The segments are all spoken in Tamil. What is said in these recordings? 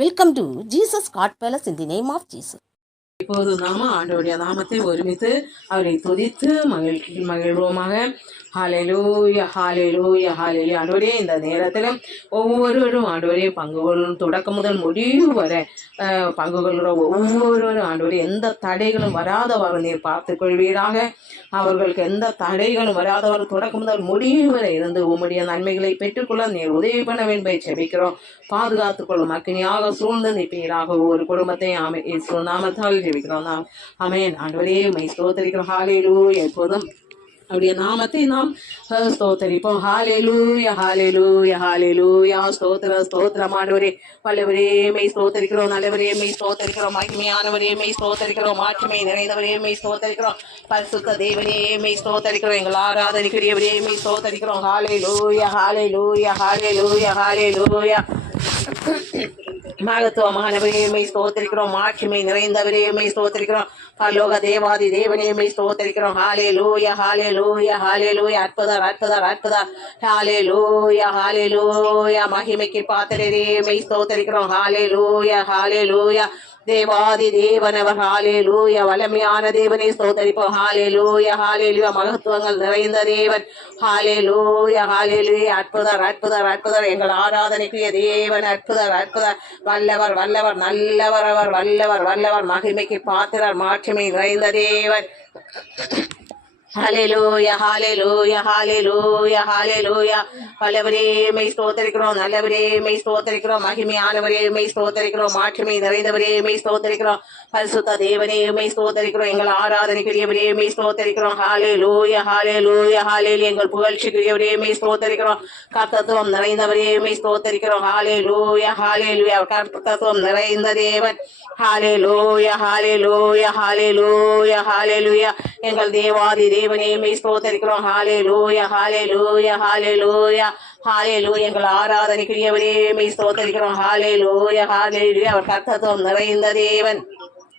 Welcome to Jesus God Palace in the name of Jesus. இப்போது நாம ஆண்டவருடைய நாமத்தை ஒருமித்து அவரை துதித்து மகிழ்வோமாக. ஹalleluya ஹalleluya ஹalleluya. ஆண்டவரே, இந்த நேரத்திலும் ஒவ்வொருவரும் ஆண்டவரே பங்குகளும் தொடக்கம் முதல் முடிவு வரை பங்குகளோட ஒவ்வொருவரும் ஆண்டவரே எந்த தடைகளும் வராதவாறு நீர் பார்த்துக் கொள்வீராக. அவர்களுக்கு எந்த தடைகளும் வராதவாறு தொடக்கம் முதல் முடிவு வரை இருந்து உம்முடைய நன்மைகளை பெற்றுக்கொள்ள நீர் உதவி பண்ண வேண்டும் செபிக்கிறோம். பாதுகாத்துக் கொள்ளும் அக்கினியாக சூழ்ந்து நிற்பீராக ஒரு குடும்பத்தை நாமத்தால் ஜெபிக்கிறோம். ஆமென். ஆண்டவரே உம்மை ஸ்தோத்திரிக்கிறோம். ஹalleluya. எப்போதும் அவருடைய நாமத்தை நாம் ஸ்தோத்தரிப்போம். ஹalleluya ஹalleluya ஹalleluya. ஸ்தோத்திரம் ஸ்தோத்திரம். ஆண்டவரே வல்லவரே உம்மை ஸ்தோத்தரிக்கிறோம். நல்லவரே உம்மை ஸ்தோத்தரிக்கிறோம். மகிமையானவரே உம்மை ஸ்தோத்தரிக்கிறோம். மாட்சிமை நிறைந்தவரே உம்மை ஸ்தோத்தரிக்கிறோம். பரிசுத்த தேவனே உம்மை ஸ்தோத்தரிக்கிறோம். எங்கள் ஆராதனைக்குரியவரே உம்மை ஸ்தோத்தரிக்கிறோம். ஹalleluya ஹalleluya ஹalleluya ஹalleluya. மகத்துவமானவரே உம்மை ஸ்தோத்திரிக்கிறோம். மாட்சிமை நிறைந்தவரே உம்மை ஸ்தோத்திரிக்கிறோம். பரலோக தேவாதி தேவனே உம்மை ஸ்தோத்திரிக்கிறோம். ஹalleluya ஹalleluya ஹalleluya. அற்புதர் அற்புதர் அற்புதர். ஹalleluya ஹalleluya. மகிமைக்கு பாத்திரரே உம்மை ஸ்தோத்திரிக்கிறோம். ஹalleluya ஹalleluya. தேவாதி தேவனவர். ஹalleluya. வல்லமையான தேவனை ஸ்தோத்திரிப்போம். ஹalleluya ஹalleluya. மகத்துவங்கள் நிறைந்த தேவன். ஹalleluya ஹalleluya. அற்புதர் அற்புதர் அற்புதர். எங்கள் ஆராதனைக்குரிய தேவன். அற்புதர் அற்புதர். வல்லவர் வல்லவர் நல்லவர் அவர். வல்லவர் வல்லவர். மகிமைக்கு பாத்திரர். மாட்சிமை நிறைந்த தேவன். ஹalleluya ஹalleluya ஹalleluya ஹalleluya. வல்லவரே உம்மை ஸ்தோத்திரிக்கிறோம். நல்லவரே உம்மை ஸ்தோத்திரிக்கிறோம். மகிமையானவரே உம்மை ஸ்தோத்திரிக்கிறோம். மாட்சிமை நிறைந்தவரே உம்மை ஸ்தோத்திரிக்கிறோம். பரிசுத்த தேவனே உம்மை ஸ்தோத்திரிக்கிறோம். எங்கள் ஆராதனைக்குரியவரே உம்மை ஸ்தோத்திரிக்கிறோம். ஹalleluya ஹalleluya ஹalleluya. எங்கள் புகழ்ச்சிக்குரியவரே உம்மை ஸ்தோத்திரிக்கிறோம். கர்த்தத்துவம் நிறைந்தவரே உம்மை ஸ்தோத்திரிக்கிறோம். ஹalleluya ஹalleluya. கர்த்தத்துவம் நிறைந்த தேவன். ஹalleluya ஹalleluya ஹalleluya ஹalleluya. எங்கள் தேவாதி தேவனே உம்மை ஸ்தோத்திரிக்கிறோம். ஹalleluya ஹalleluya ஹalleluya ஹalleluya. எங்கள் ஆராதனைக்குரியவரே உம்மை ஸ்தோத்திரிக்கிறோம். ஹalleluya ஹalleluya. அவர் கர்த்தத்துவம் நிறைந்த தேவன்.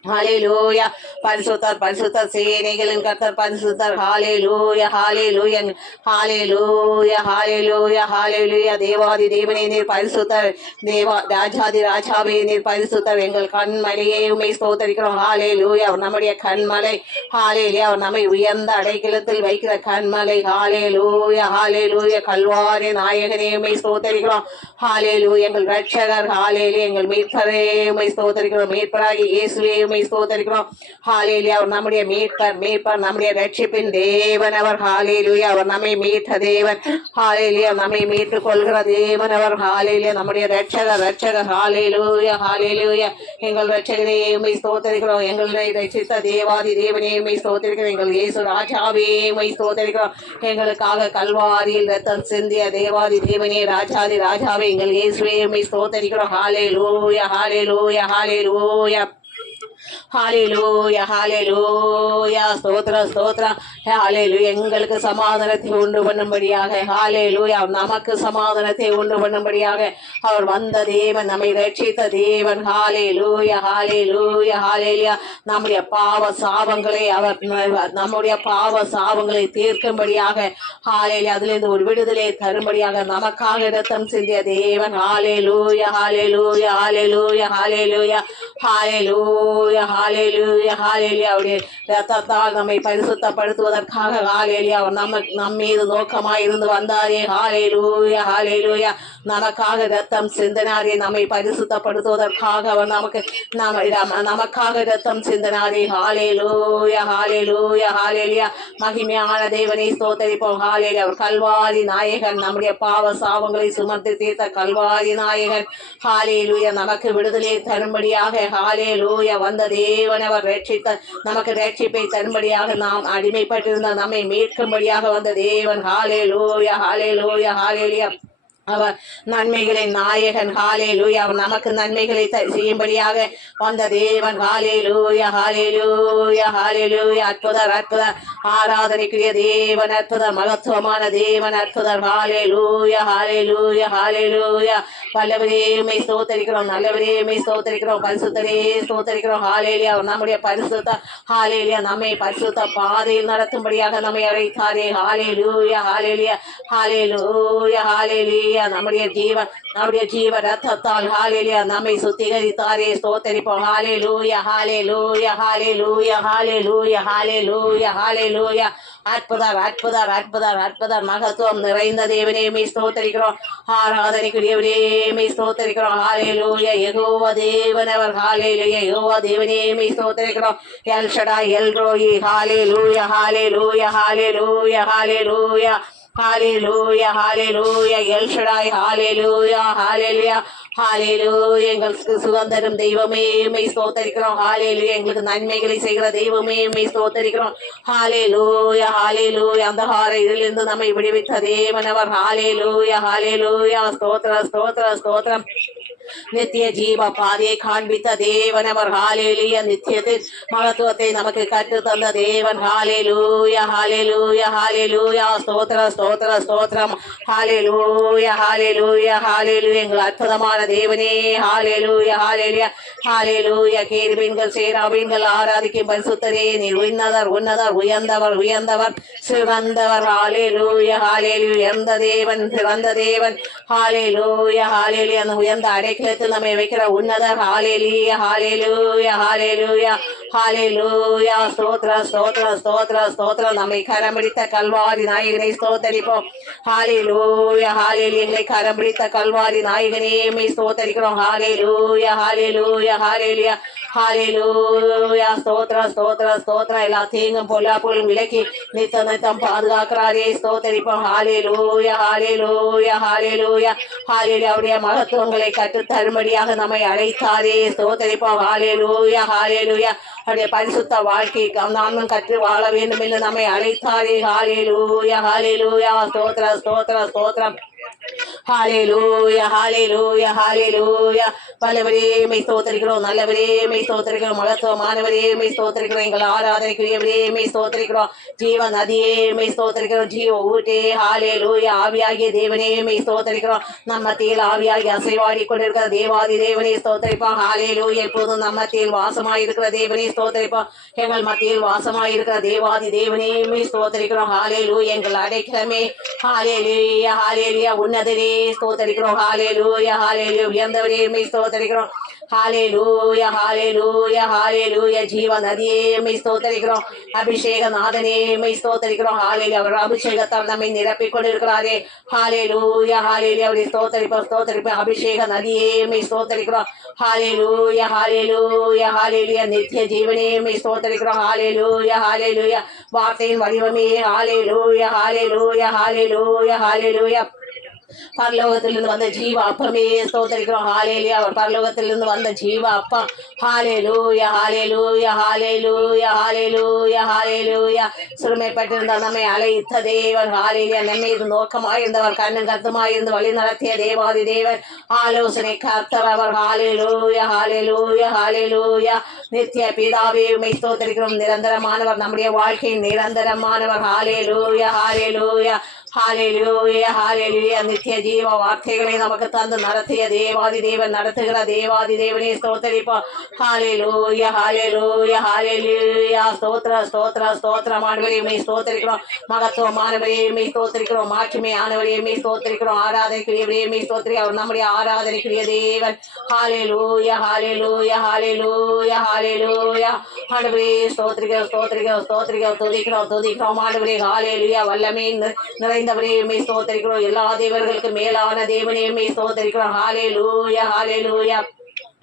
ஹalleluya. பரிசுத்தர் பரிசுத்தர். சேனைகளின் கர்த்தர் பரிசுத்தர். ஹalleluya ஹalleluya ஹalleluya ஹalleluya ஹalleluya. தேவாதி தேவனே நீர் பரிசுத்தர். தேவா ராஜாதி ராஜாவே நீர் பரிசுத்தர். எங்கள் கண்மலையே உம்மை ஸ்தோத்திரிக்கிறோம். ஹalleluya. அவர் நம்முடைய கண்மலை. ஹalleluya. அவர் நம்மை உயர்ந்த அடைக்கலத்தில் வைக்கிற கண்மலை. ஹalleluya ஹalleluya. கல்வாரி நாயகனே உம்மை ஸ்தோத்திரிக்கிறோம். ஹalleluya. எங்கள் ரட்சகர். ஹalleluya. எங்கள் மீட்பரே உம்மை ஸ்தோத்திரிக்கிறோம். மீட்பராகி இயேசுவே உம்மை ஸ்தோத்திரிக்கிறோம். ஹalleluya. அவர் நம்முடைய மீட்பர் மீட்பர் நம்முடைய ரட்சிப்பின் தேவன் அவர். ஹalleluya. அவர் நம்மை மீட்ட தேவன். ஹalleluya. நம்மை மீட்டுக் கொள்கிற தேவன் அவர். ஹalleluya. நம்முடைய ரட்சகர் ரட்சகர். ஹalleluya ஹalleluya. எங்கள் ரட்சகரே உம்மை ஸ்தோத்திரிக்கிறோம். எங்களை ரட்சித்த தேவாதி தேவனே உம்மை ஸ்தோத்திரிக்கிறோம். எங்கள் இயேசு ராஜாவே உம்மை ஸ்தோத்திரிக்கிறோம். எங்களுக்காக கல்வாரியில் ரத்தம் சிந்திய தேவாதி தேவனே ராஜாதி ராஜாவே எங்கள் இயேசுவே உம்மை ஸ்தோத்திரிக்கிறோம். ஹalleluya ஹalleluya ஹalleluya ஹalleluya ஹalleluya. ஸ்தோத்திர ஸ்தோத்திர. ஹalleluya. எங்களுக்கு சமாதானத்தை உண்டு பண்ணும்படியாக. ஹalleluya. நமக்கு சமாதானத்தை உண்டு பண்ணும்படியாக அவர் வந்த தேவன். நம்மை ரட்சித்த தேவன். ஹalleluya ஹalleluya ஹalleluya. நம்முடைய பாவ சாபங்களை அவர் நம்முடைய பாவ சாபங்களை தீர்க்கும்படியாக ஹalleluya. அதிலிருந்து ஒரு விடுதலை தரும்படியாக நமக்காக இரத்தம் சிந்திய தேவன். ஹalleluya ஹalleluya ஹalleluya ஹalleluya ஹalleluya ஹalleluya ஹalleluya. அவருடைய இரத்தத்தால் நம்மை பரிசுத்தப்படுத்துவதற்காக ஹalleluya. அவர் நம் மீது நோக்கமாய் இருந்து வந்தாரே. ஹalleluya ஹalleluya. நமக்காக இரத்தம் சிந்தினாரே. நம்மை பரிசுத்தப்படுத்துவதற்காக அவர் நமக்காக இரத்தம் சிந்தினாரே. ஹalleluya ஹalleluya ஹalleluya. மகிமையான தேவனை ஸ்தோத்திரிப்போம். ஹalleluya. அவர் கல்வாரி நாயகன். நம்முடைய பாவ சாபங்களை சுமந்து தீர்த்த கல்வாரி நாயகன். ஹalleluya. நமக்கு விடுதலை தரும்படியாக ஹalleluya வந்த தேவன் அவர். ரட்சித்த நமக்கு ரட்சிப்பை தரும்படியாக நாம் அடிமைப்பட்டிருந்த நம்மை மீட்கும்படியாக வந்த தேவன். ஹalleluya ஹalleluya ஹalleluya. அவர் நன்மைகளின் நாயகன். ஹalleluya. அவர் நமக்கு நன்மைகளை செய்யும்படியாக வந்த தேவன். ஹalleluya ஹalleluya ஹalleluya. அற்புதர் அற்புதர். ஆராதனைக்குரிய தேவன். அற்புதர். மகத்துவமான தேவன். அற்புதர். ஹalleluya ஹalleluya ஹalleluya. வல்லவரே உம்மை ஸ்தோத்திரிக்கிறோம். நல்லவரே உம்மை ஸ்தோத்திரிக்கிறோம். பரிசுத்தரே ஸ்தோத்திரிக்கிறோம். ஹalleluya. அவர் நம்முடைய பரிசுத்த ஹalleluya. நம்மை பரிசுத்த பாதையில் நடத்தும்படியாக நம்மை அழைத்தாரே. ஹalleluya ஹalleluya ஹalleluya ஹalleluya ஹalleluya நம்முடைய ஜீவ ரத்தத்தால் ஹalleluya நம்மை சுத்திகரித்தாரே ஸ்தோத்திரிப்போம் ஹalleluya ஹalleluya ஹalleluya ஹalleluya ஹalleluya ஹalleluya அற்புதர் அற்புதர் அற்புதர் அற்புதர் மகத்துவம் நிறைந்த தேவனே மே ஸ்தோத்திரிக்கிறோம் ஆராதனைக்குரியவரே மே ஸ்தோத்திரிக்கிறோம் ஹalleluya யெகோவா தேவனவர் ஹalleluya யெகோவா தேவனே மே ஸ்தோத்திரிக்கிறோம் எல் ஷடாய் எல் ரோயி ஹalleluya ஹalleluya ஹalleluya ஹalleluya ஹalleluya ஹalleluya எல் ஷடாய் ஹalleluya ஹalleluya ஹalleluya எங்களுக்கு சுகந்தரும் தெய்வமே மே ஸ்தோத்திரிக்கிறோம் ஹalleluya எங்களுக்கு நன்மைகளை செய்கிற தெய்வமே மே ஸ்தோத்திரிக்கிறோம் ஹalleluya ஹalleluya அந்தகார இருளிலிருந்து நம்மை விடுவித்த தேவனவர் ஹalleluya ஹalleluya ஸ்தோத்திரம் ஸ்தோத்திரம் ஸ்தோத்திரம் நித்திய ஜீவ பாதையை காண்பித்த தேவனவர் ஹalleluya நித்தியத்தின் மகத்துவத்தை நமக்கு கற்று தந்த தேவன் ஹalleluya ஹalleluya ஹalleluya ஸ்தோத்திரம் ஸ்தோத்திரம் ஸ்தோத்திரம் ஹalleluya ஹalleluya ஹalleluya எங்கள் அற்புதமான தேவனே ஹalleluya ஹalleluya ஹalleluya கேருபீன்கள் சேராபீன்கள் ஆராதிக்கும் பரிசுத்தரே நீர் உன்னதர் உன்னதர் உயர்ந்தவர் உயர்ந்தவர் சிறந்தவர் ஹalleluya ஹalleluya உயர்ந்த தேவன் சிறந்த தேவன் ஹalleluya ஹalleluya அந்த உயர்ந்த அடைக்கலத்தில் நம்மை வைக்கிற உன்னதர் ஹalleluya ஹalleluya ஹalleluya ஹalleluya ஸ்தோத்திரம் ஸ்தோத்திரம் ஸ்தோத்திரம் ஸ்தோத்திரம் நம்மை கரம் பிடித்த கல்வாரி நாயகனை ஸ்தோத்தரிப்போம் ஹalleluya ஹalleluya எங்களை கரம் பிடித்த கல்வாரி நாயகனே மே ஸ்தோத்தரிக்கிறோம் ஹalleluya ஹalleluya ஹalleluya ஹalleluya ஸ்தோத்திரம் ஸ்தோத்திரம் ஸ்தோத்திரம் எல்லா தீங்கும் பொல்லாப்புகளும் விலக்கி நித்தம் நித்தம் பாதுகாக்கிறாரே ஸ்தோத்தரிப்போம் ஹalleluya ஹalleluya ஹalleluya ஹalleluya அவருடைய மகத்துவங்களை கற்று தரும்படியாக நம்மை அழைத்தாரே ஸ்தோத்தரிப்போம் ஹalleluya ஹalleluya அவருடைய பரிசுத்த வாழ்க்கைக்கு நாமும் கற்று வாழ வேண்டும் என்று நம்மை அழைத்தாரே ஹalleluya ஹalleluya ஸ்தோத்திரம் ஸ்தோத்திரம் ஸ்தோத்திரம் ஹalleluya ஹalleluya ஹalleluya வல்லவரே மே ஸ்தோத்திரிக்கிறோம் நல்லவரே மே ஸ்தோத்திரிக்கிறோம் மகத்துவமானவரே மே ஸ்தோத்திரிக்கிறோம் எங்கள் ஆராதனைக்குரியவரே மே ஸ்தோத்திரிக்கிறோம் ஜீவ நதியே மே ஸ்தோத்திரிக்கிறோம் ஜீவ ஊட்டே ஹalleluya ஆவியாகிய தேவனே மே ஸ்தோத்திரிக்கிறோம் நம்ம மத்தியில் ஆவியாகி அசைவாடி கொண்டிருக்கிற தேவாதி தேவனே ஸ்தோத்திரிப்போம் ஹalleluya எப்போதும் நம்ம மத்தியில் வாசமாயிருக்கிற தேவனே ஸ்தோத்திரிப்போம் எங்கள் மத்தியில் வாசமாயிருக்கிற தேவாதி தேவனே மே ஸ்தோத்திரிக்கிறோம் ஹalleluya எங்கள் அடைக்கலமே ஹalleluya ஹalleluya உன்னதரே ஸ்தோத்திரிக்கிறோம் ஹalleluya ஹalleluya உயர்ந்தவரே மே ஸ்தோத்திரிக்கிறோம் ஹalleluya ஹalleluya ஹalleluya ஜீவ நதியே மே ஸ்தோத்திரிக்கிறோம் அபிஷேக நாதனே மே ஸ்தோத்திரிக்கிறோம் ஹalleluya அவர் அபிஷேகத்தால் நம்மை நிரப்பிக் கொண்டிருக்கிறாரே ஹalleluya ஹalleluya அவரை ஸ்தோத்திரிப்போம் அபிஷேக நதியே மே ஸ்தோத்திரிக்கிறோம் ஹalleluya ஹalleluya ஹalleluya நித்திய ஜீவனே மே ஸ்தோத்திரிக்கிறோம் ஹalleluya ஹalleluya வார்த்தையின் வடிவமே ஹalleluya ஹalleluya ஹalleluya ஹalleluya பரலோகத்திலிருந்து வந்த ஜீவ அப்பமே ஸ்தோத்திரிக்கிறோம் ஹalleluya அவர் பரலோகத்திலிருந்து வந்த ஜீவ அப்பா ஹalleluya ஹalleluya ஹalleluya ஹalleluya ஹalleluya சிறுமைப்பட்டிருந்த நம்மை அழைத்த தேவன் ஹalleluya நம்மை நோக்கமாயிருந்தவர் கண்ணும் கருத்துமாயிருந்து வழி நடத்திய தேவாதி தேவன் ஆலோசனை கர்த்தர் அவர் ஹalleluya ஹalleluya ஹalleluya நித்திய பிதாவே உம்மை ஸ்தோத்திரிக்கிறோம் நிரந்தரமானவர் நம்முடைய வாழ்க்கையின் நிரந்தரமானவர் ஹalleluya ஹalleluya ஹalleluya ஹalleluya நித்திய ஜீவ வார்த்தைகளை நமக்கு தந்து நடத்திய தேவாதி தேவன் நடத்துகிற தேவாதி தேவனே ஸ்தோத்திரிப்போம் ஹalleluya ஹalleluya ஹalleluya ஸ்தோத்திரம் ஸ்தோத்திரம் ஸ்தோத்திரம் ஆண்டவரே உம்மை ஸ்தோத்திரிக்கிறோம் மகத்துவமானவரே உம்மை ஸ்தோத்திரிக்கிறோம் மாட்சிமை ஆனவரே உம்மை ஸ்தோத்திரிக்கிறோம் ஆராதனைக்குரியவரே உம்மை ஸ்தோத்திரிக்கிறோம் அவர் நம்முடைய ஆராதனைக்குரிய தேவன் ஹalleluya ஹalleluya ஹalleluya ஹalleluya ஆண்டவரே ஸ்தோத்திரிக்கிறோம் ஸ்தோத்திரிக்கிறோம் ஸ்தோத்திரிக்கிறோம் துதிக்கிறோம் ஆண்டவரே ஹalleluya வல்லமை நிறைந்தவரே உம்மை ஸ்தோத்திரிக்கிறோம் எல்லா தேவர்களுக்கு மேலான தேவனே உம்மை ஸ்தோத்திரிக்கிறோம் ஹalleluya ஹalleluya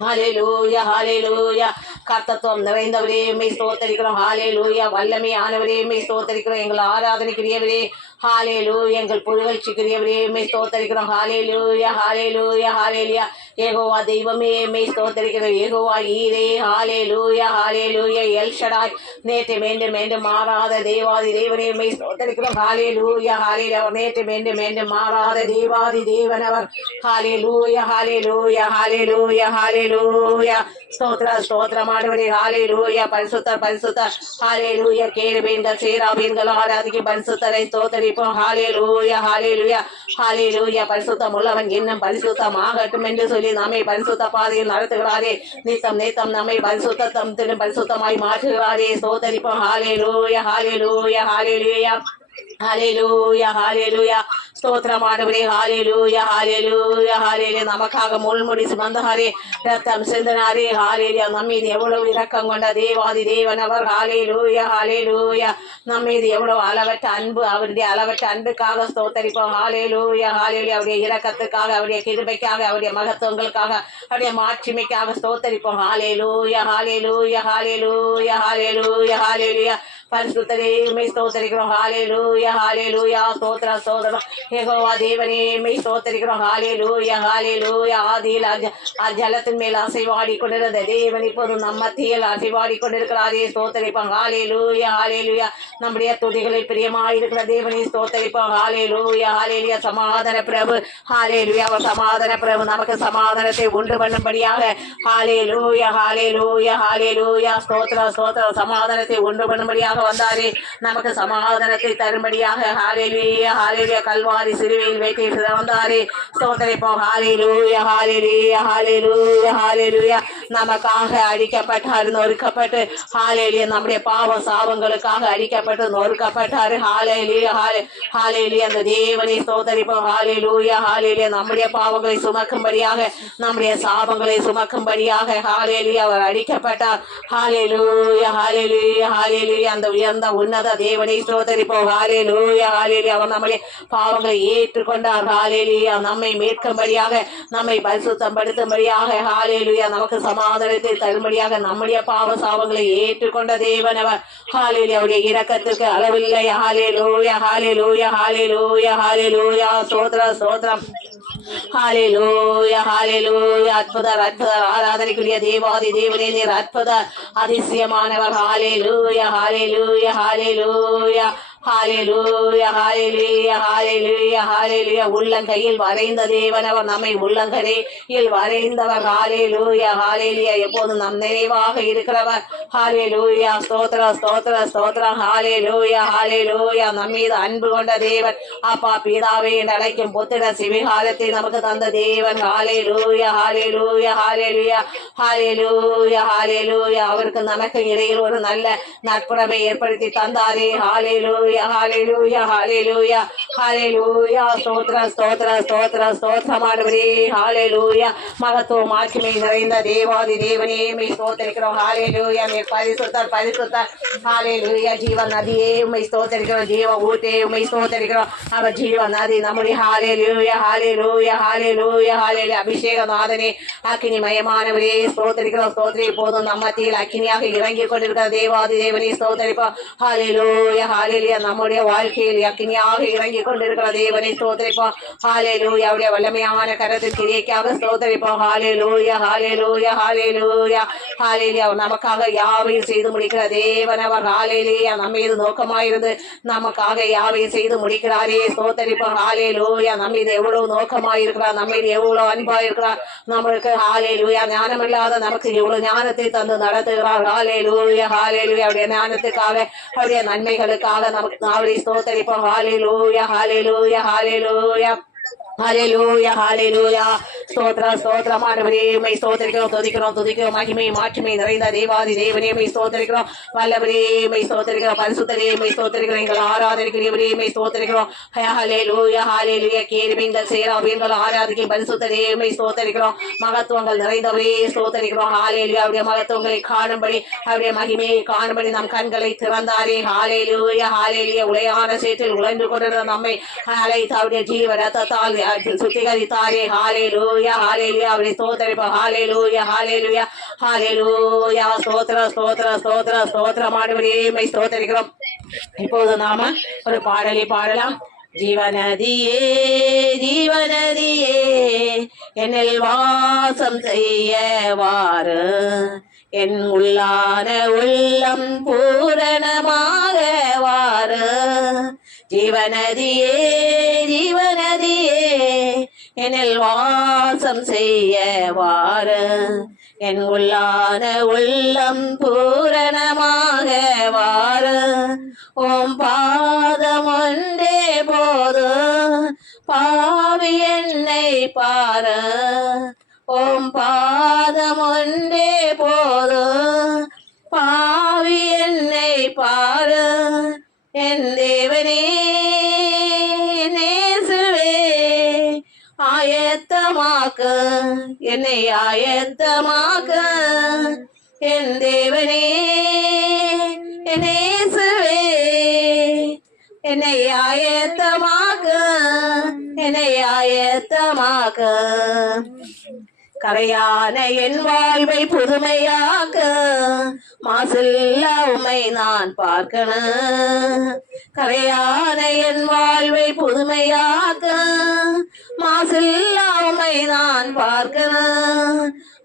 ஹalleluya ஹalleluya கர்த்தத்துவம் நிறைந்தவரே உம்மை ஸ்தோத்திரிக்கிறோம் ஹalleluya வல்லமை ஆனவரே உம்மை ஸ்தோத்திரிக்கிறோம் எங்கள் ஆராதனைக்குரியவரே ஹalleluya எங்கள் புகழ்ச்சிக்குரியவரே உம்மை ஸ்தோத்திரிக்கிறோம் ஹalleluya ஹalleluya ஹalleluya யெகோவா தெய்வமே உம்மை ஸ்தோத்திரிக்கிறோம் யெகோவா ஈரே ஹalleluya ஹalleluya எல் ஷடாய் நேற்று மீண்டும் மீண்டும் மாறாத தேவாதி தேவனே உம்மை ஸ்தோத்திரிக்கிறோம் ஹalleluya ஹalleluya அவர் நேற்று மீண்டும் மீண்டும் மாறாத தேவாதி தேவன் அவர் ஹalleluya ஹalleluya ஹalleluya ஹalleluya ஸ்தோத்திரம் ஸ்தோத்திரம் ஆண்டவரே ஹalleluya பரிசுத்தர் பரிசுத்தர் ஹalleluya கேருபீன்கள் சேராபீன்கள் ஆராதிக்கும் பரிசுத்தரை ஸ்தோத்திரிப்போம் ஹalleluya ஹalleluya ஹalleluya பரிசுத்தம் உள்ளவன் இன்னும் பரிசுத்தமாகட்டும் என்று சொல்லி நம்மை பரிசுத்த பாதையில் நடத்துகிறாரே நித்தம் நித்தம் நம்மை பரிசுத்தமாய் மாற்றுகிறாரே ஸ்தோத்திரிப்போம் ஹalleluya ஹalleluya ஹalleluya ஹalleluya ஹalleluya ஸ்தோத்திரம் ஆண்டவரே ஹalleluya ஹalleluya ஹalleluya நமக்காக முள்முடி சுமந்தாரே ரத்தம் சிந்தினாரே ஹalleluya நம்மீது எவ்வளவு இரக்கம் கொண்ட தேவாதி தேவன் அவர் ஹalleluya ஹalleluya நம்மீது எவ்வளவு அளவற்ற அன்பு அவருடைய அளவற்ற அன்புக்காக ஸ்தோத்தரிப்போம் ஹalleluya ஹalleluya அவருடைய இரக்கத்துக்காக அவருடைய கிருபைக்காக அவருடைய மகத்துவங்களுக்காக அவருடைய மாட்சிமைக்காக ஸ்தோத்தரிப்போம் ஹalleluya ஹalleluya ஹalleluya ஹalleluya ஹalleluya பரிசுத்தரே உம்மை ஸ்தோத்தரிக்கிறோம் ஹalleluya ஹalleluya ஸ்தோத்திரம் ஸ்தோத்திரம் யெகோவா தேவனே உம்மை ஸ்தோத்தரிக்கிறோம் ஹalleluya ஹalleluya ஆதியில் ஜலத்தின் மேல் அசைவாடி கொண்டிருந்த தேவன் இப்போது நம்ம மத்தியில் அசைவாடி கொண்டிருக்கிறாரே ஸ்தோத்தரிப்போம் ஹalleluya ஹalleluya நம்முடைய துதிகளில் பிரியமாயிருக்கிற தேவனை ஸ்தோத்தரிப்போம் ஹalleluya ஹalleluya சமாதான பிரபு ஹalleluya அவர் சமாதான பிரபு நமக்கு சமாதானத்தை உண்டு பண்ணும்படியாக ஹalleluya ஹalleluya ஹalleluya ஸ்தோத்திரம் ஸ்தோத்திரம் சமாதானத்தை உண்டு பண்ணும்படியாக வந்தாரே நமக்கு சமாதானத்தை தரும்படியாக ஹalleluya ஹalleluya கல்வாரி சிலுவையில் வைத்து வந்தாரே ஸ்தோத்திரிப்போம் ஹalleluya ஹalleluya ஹalleluya ஹalleluya நமக்காக அடிக்கப்பட்டார் நொறுக்கப்பட்டு ஹalleluya நம்முடைய பாவ சாபங்களுக்காக அடிக்கப்பட்டு நொறுக்கப்பட்டார் ஹalleluya ஹalleluya அந்த தேவனை ஸ்தோத்திரிப்போம் ஹalleluya ஹalleluya நம்முடைய பாவங்களை சுமக்கும்படியாக நம்முடைய சாபங்களை சுமக்கும்படியாக ஹalleluya அவர் அடிக்கப்பட்டார் ஹalleluya ஹalleluya ஹalleluya அந்த உயர்ந்த உன்னத தேவனை ஸ்தோத்திரிப்போம் ஹalleluya ஹalleluya அவர் நம்முடைய பாவங்களை ஏற்றுக்கொண்டார் ஹalleluya நம்மை மீட்கும்படியாக நம்மை பரிசுத்தப்படுத்தும்படியாக ஹalleluya நமக்கு சமாதானத்தை தரும்படியாக நம்முடைய பாவ சாபங்களை ஏற்றுக்கொண்ட தேவன் அவர் ஹalleluya அவருடைய இரக்கத்துக்கு அளவில்லை ஹalleluya ஹalleluya ஹalleluya ஹalleluya ஸ்தோத்திரம் ஸ்தோத்திரம் ஹalleluya ஹalleluya அற்புதர் அற்புதர் ஆராதனைக்குரிய தேவாதி தேவனே நீர் அற்புதர் அதிசயமானவர் ஹalleluya ஹalleluya ஹalleluya ஹalleluya ஹalleluya ஹalleluya ஹalleluya உள்ளங்கையில் வரைந்த தேவன் அவர் நம்மை உள்ளங்கையில் வரைந்தவர் ஹalleluya ஹalleluya எப்போதும் நம் நினைவாக இருக்கிறவர் ஹalleluya ஸ்தோத்திரம் ஸ்தோத்திரம் ஸ்தோத்திரம் ஹalleluya ஹalleluya நம்மீது அன்பு கொண்ட தேவன் அப்பா பிதாவே என்று அழைக்கும் புத்திர சிவிகாரத்தை நமக்கு தந்த தேவன் ஹalleluya ஹalleluya ஹalleluya ஹalleluya ஹalleluya அவருக்கு நமக்கு இடையில் ஒரு நல்ல நட்புறவை ஏற்படுத்தி தந்தாரே ஹalleluya ஹalleluya ஹalleluya ஹalleluya ஸ்தோத்திரம் ஸ்தோத்திரம் ஸ்தோத்திரம் ஸ்தோத்திரம் ஆண்டவரே ஹalleluya மகத்துவம் மாட்சிமை நிறைந்த தேவாதி தேவனே உம்மை ஸ்தோத்திரிக்கிறோம் ஹalleluya நீர் பரிசுத்தர் பரிசுத்தர் ஹalleluya ஜீவ நதியே உம்மை ஸ்தோத்திரிக்கிறோம் ஜீவ ஊற்றே உம்மை ஸ்தோத்திரிக்கிறோம் அவர் ஜீவ நதி நம்முடைய ஹalleluya ஹalleluya ஹalleluya ஹalleluya அபிஷேக நாதனே அக்கினிமயமானவரே ஸ்தோத்திரிக்கிறோம் ஸ்தோத்திரி போதும் நம்ம மத்தியில் அக்கினியாக இறங்கி கொண்டிருக்கிற தேவாதி தேவனே ஸ்தோத்திரிப்போம் ஹalleluya ஹalleluya நம்முடைய வாழ்க்கையில் அக்கினியாக இறங்கி கொண்டிருக்கிற தேவனை ஸ்தோத்திரிப்போம் ஹalleluya அவருடைய வல்லமையான கரத்தின் கிரியைக்காக ஸ்தோத்திரிப்போம் ஹalleluya ஹalleluya ஹalleluya ஹalleluya நமக்காக யாவையும் செய்து முடிக்கிற தேவன் அவர் ஹalleluya நம்ம மீது நோக்கமாயிருந்து நமக்காக யாவையும் செய்து முடிக்கிறாரே ஸ்தோத்திரிப்போம் ஹalleluya நம்ம மீது எவ்வளவு நோக்கமாயிருக்கிறார் நம்ம மீது எவ்வளவு அன்பாயிருக்கிறார் நம்மளுக்கு ஹalleluya ஞானம் இல்லாத நமக்கு எவ்வளவு ஞானத்தை தந்து நடத்துகிறார் ஹalleluya ஹalleluya அவருடைய ஞானத்துக்காக அவருடைய நன்மைகளுக்காக நமக்கு அவரை ஸ்தோத்திரிப்போம் ஹalleluya ஹalleluya ஹalleluya ஹalleluya ஹalleluya ஸ்தோத்திரம் ஸ்தோத்திரம் ஆண்டவரே உம்மை ஸ்தோத்திரிக்கிறோம் துதிக்கிறோம் துதிக்கிறோம் மகிமை மாட்சிமை நிறைந்த தேவாதி தேவனே உம்மை ஸ்தோத்திரிக்கிறோம் வல்லவரே உம்மை ஸ்தோத்திரிக்கிறோம் பரிசுத்தரே உம்மை ஸ்தோத்திரிக்கிறோம் எங்கள் ஆராதனைக்குரியவரே உம்மை ஸ்தோத்திரிக்கிறோம் ஹalleluya ஹalleluya கேருபீன்கள் சேராபீன்கள் ஆராதிக்கும் பரிசுத்தரே உம்மை ஸ்தோத்திரிக்கிறோம் மகத்துவங்கள் நிறைந்தவரே ஸ்தோத்திரிக்கிறோம் ஹalleluya அவருடைய மகத்துவங்களை காணும்படி அவருடைய மகிமையை காணும்படி நம் கண்களை திறந்தாரே ஹalleluya ஹalleluya உளையான சேற்றில் உழைந்து கொண்டிருந்த நம்மை அழைத்து அவருடைய ஜீவ ரத்தத்தால் சுத்திகரித்தாரே ஹalleluya ஹalleluya அவரை ஸ்தோத்திரிப்போம் ஹalleluya ஹalleluya ஹalleluya ஸ்தோத்திரம் ஸ்தோத்திரம் ஸ்தோத்திரம் ஸ்தோத்திரம் ஆண்டவரே உம்மை ஸ்தோத்திரிக்கிறோம் இப்போது நாம ஒரு பாடலை பாடலாம் ஜீவநதியே ஜீவநதியே என்னில் வாசம் செய்ய வாரு என் உள்ளான உள்ளம் பூரணமாக வாரு ஜீவநதியே ஜீவநதியே என்னில் வாசம் செய்ய வாரு என் உள்ளான உள்ளம் பூரணமாக வாரு ஓம் பாதம் ஒன்றே போது பாவி என்னை பாரு ஓம் பாதம் ஒன்றே போது பாவி என்னை பாரு என் தேவனே ஆயத்தமாக்க என்னை ஆயத்தமாக்க என் தேவனே என் இயேசுவே என்னை ஆயத்தமாக்க என்னை ஆயத்தமாக்க கரையான என் வாழ்வை புதுமையாக்க மாசில்லா உம்மை நான் பார்க்கணும் கரையான என் வாழ்வை புதுமையாக்க மாசில்லா உம்மை நான் பார்க்கணும்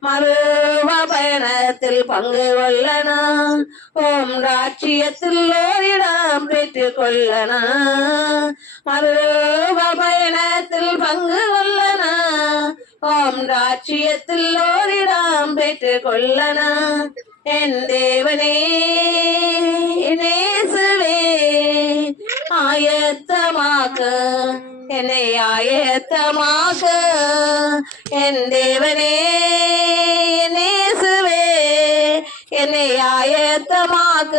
மறுவ பயணத்தில் பங்கு கொள்ளணும் ஓம் ராட்சியத்தில் ஓரிடம் பெற்றுக் கொள்ளணும் மறுவ பயணத்தில் பங்கு கொள்ளணும் ஓம் ராட்சியத்தில் ஓரிடம் பெற்றுக் கொள்ளணும் என் தேவனே என் இயேசுவே ஆயத்தமாக்க என்னை ஆயத்தமாக்க என் தேவனே என் இயேசுவே என்னை ஆயத்தமாக்க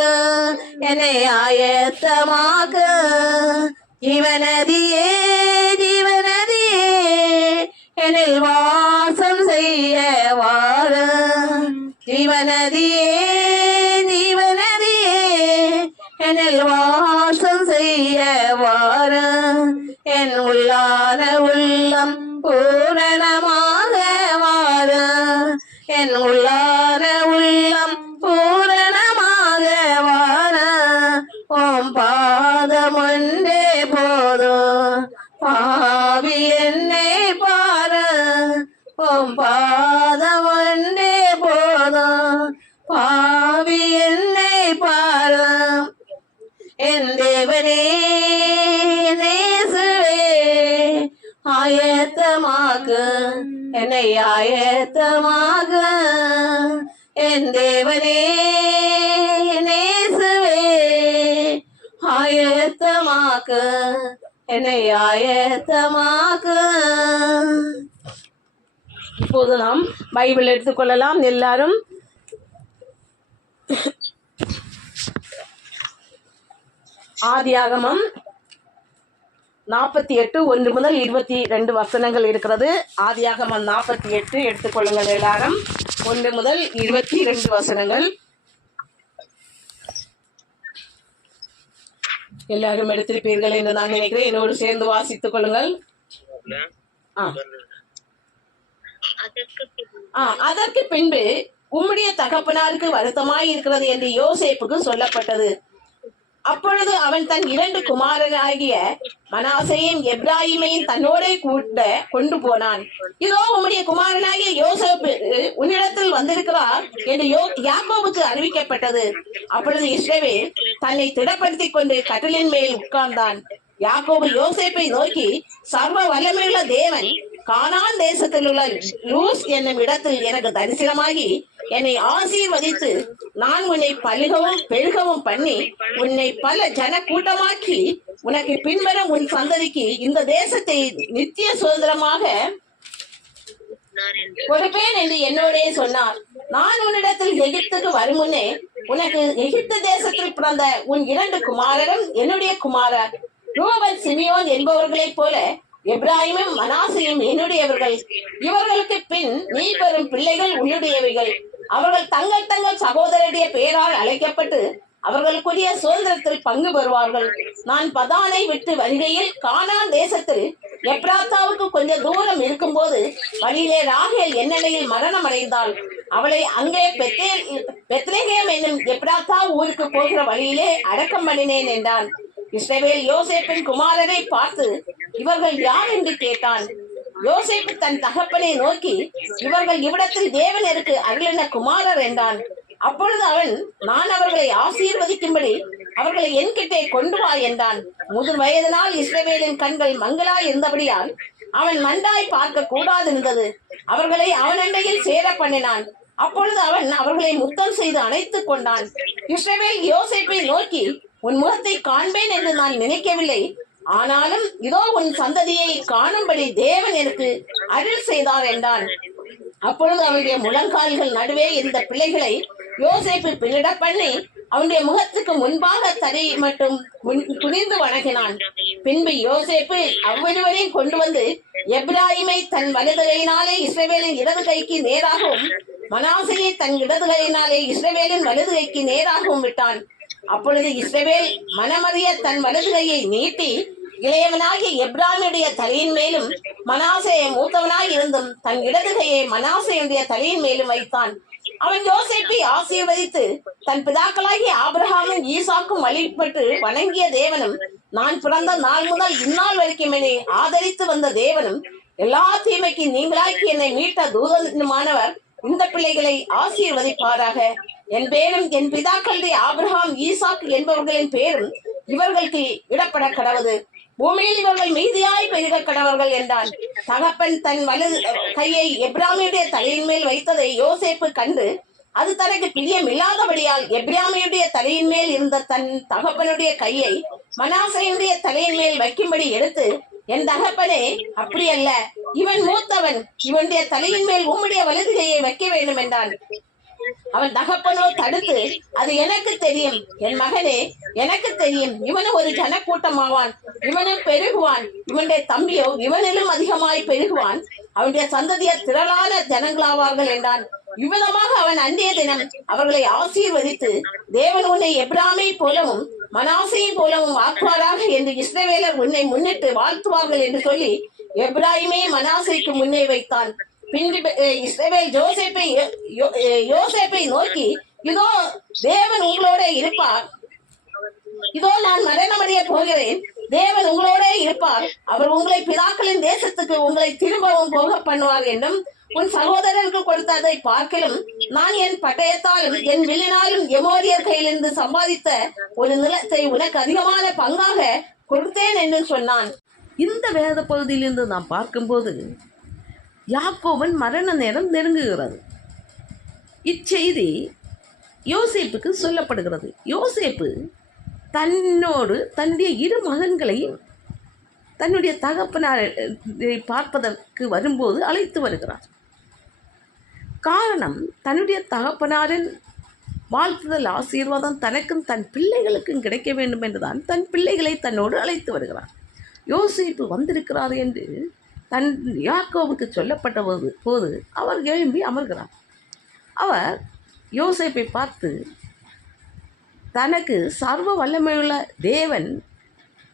என்னை ஆயத்தமாக்க ஜீவநதியே ஜீவநதியே என்னில் வாசம் செய்ய வாழ ஜீவநதியே ஜீவநதியே என்னில் வாசம் செய்ய வாழ என் உள்ளான உள்ளம் பூரணமாக வாழ என் உள்ளான உள்ளம் பூரணமாக வாழ ஓம் பாதம் ஒன்றே போதும் பாவி என்னை பாரு ஓம் பாதம் ஒன்றே போதும் பாவி என்னை பாரு என் தேவனே என் இயேசுவே ஆயத்தமாக என்னை ஆயத்தமாக என் தேவனே என் இயேசுவே ஆயத்தமாக என்னை ஆயத்தமாக. இப்போது நாம் பைபிள் எடுத்துக்கொள்ளலாம். எல்லாரும் ஆதியாகமம் 48 1 முதல் 22 வசனங்கள் இருக்கிறது. ஆதியாகமம் 48 எடுத்துக்கொள்ளுங்கள் எல்லாரும். 1 முதல் 22 வசனங்கள் எல்லாரும் எடுத்திருப்பீர்கள் என்று நான் நினைக்கிறேன். என்னோடு சேர்ந்து வாசித்துக் கொள்ளுங்கள். அதற்கு பின்பு உம்முடைய தகப்பனாருக்கு வருத்தமாய் இருக்கிறது என்று யோசேப்புக்கு சொல்லப்பட்டது. அப்பொழுது அவன் தன் 2 குமாரனாகிய மனாசையும் எப்ராஹிமையும் தன்னோடே கூட கொண்டு போனான். இதோ உம்முடைய குமாரனாகிய யோசேப்பு உன்னிடத்தில் வந்திருக்கிறார் என்று யாக்கோபுக்கு அறிவிக்கப்பட்டது. அப்பொழுது இஸ்ரவேல் தன்னை திடப்படுத்திக் கொண்டு கட்டிலின் மேல் உட்கார்ந்தான். யாக்கோபு யோசேப்பை நோக்கி, சர்வ வல்லமையுள்ள தேவன் கானான் தேசத்தில் உள்ள லூஸ் என்னும் இடத்தில் எனக்கு தரிசனமாகி என்னை ஆசீர்வதித்து நான் உன்னை பல்கவும் பெருகவும் பண்ணி உன்னை பல ஜன கூட்டமாக்கி உனக்கு பின்வரும் உன் சந்ததிக்கு இந்த தேசத்தை நித்திய சுதந்திரமாக கொடுப்பேன் என்று என்னோடே சொன்னார். நான் உன்னிடத்தில் எகிப்துக்கு வரும் முன்னே உனக்கு எகிப்து தேசத்தில் பிறந்த உன் 2 குமாரரும் என்னுடைய குமாரர். ரூபன் சிமியோன் என்பவர்களைப் போல எப்ராஹிமும் மனாசையும் என்னுடையவர்கள். இவர்களுக்கு பின் நீ பெறும் பிள்ளைகள் உன்னுடையவைகள். அவர்கள் தங்கள் தங்கள் சகோதரருடைய பெயரால் அழைக்கப்பட்டு அவர்களுக்குரிய சுதந்திரத்தில் பங்கு பெறுவார்கள். நான் பதானை விட்டு வருகையில் கானான் தேசத்தில் எப்ராத்தாவுக்கு கொஞ்சம் தூரம் இருக்கும் போது வழியிலே ராகேல் எண்ணெயில் மரணம் அடைந்தாள். அவளை அங்கே பெத்லெகேம் என்னும் எப்ராத்தா ஊருக்கு போகிற வழியிலே அடக்கம் பண்ணினேன் என்றான். இஸ்ரவேல் யோசேப்பின் குமாரரை பார்த்து, இவர்கள் யார் என்று கேட்டான். யோசேப்பு தன் தகப்பனை நோக்கி, இவர்கள் இவ்விடத்தில் தேவனருக்கு அருளின குமாரர் என்றான். அப்பொழுது அவன், நான் அவர்களை ஆசீர்வதிக்கும்படி அவர்களை என்கிட்டே கொண்டு வா என்றான். 3 வயதினால் இஸ்ரவேலின் கண்கள் மங்களாய் இருந்தபடியால் அவன் நன்றாய் பார்க்க கூடாதிருந்தது. அவர்களை அவனண்டையில் சேர பண்ணினான். அப்பொழுது அவன் அவர்களை முத்தம் செய்து அணைத்துக் கொண்டான். இஸ்ரவேல் யோசேப்பை நோக்கி, உன் முகத்தை காண்பேன் என்று நான் நினைக்கவில்லை. ஆனாலும் இதோ உன் சந்ததியை காணும்படி தேவன் எனக்கு அருள் செய்தார் என்றான். அப்பொழுது அவனுடைய முழங்கால்கள் நடுவே இருந்த பிள்ளைகளை யோசேப்பு பின்னிட பண்ணி அவனுடைய முகத்துக்கு முன்பாக தரை மட்டும் குனிந்து வணங்கினான். பின்பு யோசேப்பு அவ்விருவரையும் கொண்டு வந்து எப்ராயிமை தன் வலது கையினாலே இஸ்ரவேலின் இடது கைக்கு நேராகவும் மனாசையை தன் இடது கையினாலே இஸ்ரவேலின் வலது கைக்கு நேராகவும் விட்டான். அப்பொழுது இஸ்ரவேல் மனமறிய தன் வலது கையை நீட்டி இளையவனாகிய எப்ரானுடைய தலையின் மேலும் மனாசையை மூத்தவனாய் இருந்தும் தன் இடது கையை மனாசையுடைய தலையின் மேலும் வைத்தான். அவன் யோசேப்பை ஆசீர்வதித்து தன் பிதாக்களாகிய ஆபிரகாமும் ஈசாக்கும் வழிபட்டு வணங்கிய தேவனும் நான் பிறந்த நாள் முதல் இந்நாள் வரைக்கும் என்னை ஆதரித்து வந்த தேவனும் எல்லா தீமைக்கு நீங்களாக்கி என்னை மீட்ட தூதனுமானவர் இந்த பிள்ளைகளை ஆசீர்வதிப்பாராக. என் பேரும் என் பிதாக்களுடைய ஆபிரகாம் ஈசாக்கு என்பவர்களின் பேரும் இவர்களுக்கு இடப்பட கடவுது. பூமியில் இவர்கள் மீதியாய் பெருக கடவர்கள் என்றான். தகப்பன் தன் வலது கையை எப்ராமியுடைய தலையின் மேல் வைத்ததை யோசேப்பு கண்டு அது தனக்கு பிரியமில்லாதபடியால் எப்ராமியுடைய தலையின் மேல் இருந்த தன் தகப்பனுடைய கையை மனாசையுடைய தலையின் மேல் வைக்கும்படி எடுத்து, என் தகப்பனே, அப்படியல்ல, இவன் மூத்தவன், இவனுடைய தலையின் மேல் உம்முடைய வலது கையை வைக்க வேண்டும் என்றான். அவன் தகப்பனோ தடுத்து, அது எனக்கு தெரியும் என் மகனே, எனக்கு தெரியும், இவனும் ஒரு ஜனக்கூட்டமாவான், இவனும் பெருகுவான், இவனுடைய தம்பியோ இவனிலும் அதிகமாய் பெருகுவான், அவனுடைய சந்ததியர் திரளான ஜனங்களாவார்கள் என்றான். இவ்விதமாக அவன் அன்றைய தினம் அவர்களை ஆசீர்வதித்து, தேவன் உன்னை எப்ராமை போலவும் மனாசையை போலவும் ஆக்குவாராக என்று இஸ்ரவேலர் உன்னை முன்னிட்டு வாழ்த்துவார்கள் என்று சொல்லி எப்ராயிமே மனாசைக்கு முன்னே வைத்தான். பின்பு இஸ்ரவேல் யோசேப்பை நோக்கி, இதோ தேவன் உங்களோட இருப்பார், இதோ நான் மரணமடைய போகிறேன், தேவன் உங்களோட இருப்பார், அவர் உங்களை பிதாக்களின் தேசத்துக்கு உங்களை திரும்பவும் போக பண்ணுவார் என்றும், உன் சகோதரருக்கு கொடுத்ததை பார்க்கலும் நான் என் பட்டயத்தாலும் என் வில்லினாலும் எமோரியர் கையிலிருந்து சம்பாதித்த ஒரு நிலத்தை உனக்கு அதிகமான பங்காக கொடுத்தேன் என்று சொன்னான். இந்த வேத பகுதியிலிருந்து நாம் பார்க்கும்போது யாக்கோபின் மரண நேரம் நெருங்குகிறது. இச்செய்தி யோசேப்புக்கு சொல்லப்படுகிறது. யோசேப்பு தன்னோடு தன்னுடைய இரு மகன்களையும் தன்னுடைய தகப்பனாரை பார்ப்பதற்கு வரும்போது அழைத்து வருகிறார். காரணம், தன்னுடைய தகப்பனாரின் வாழ்த்துதல் ஆசீர்வாதம் தனக்கும் தன் பிள்ளைகளுக்கும் கிடைக்க வேண்டும் என்றுதான் தன் பிள்ளைகளை தன்னோடு அழைத்து வருகிறார். யோசேப்பு வந்திருக்கிறார் என்று தன் யாக்கோவுக்கு சொல்லப்பட்ட போது அவர் எழும்பி அமர்கிறார். அவர் யோசேப்பை பார்த்து தனக்கு சர்வ வல்லமையுள்ள தேவன்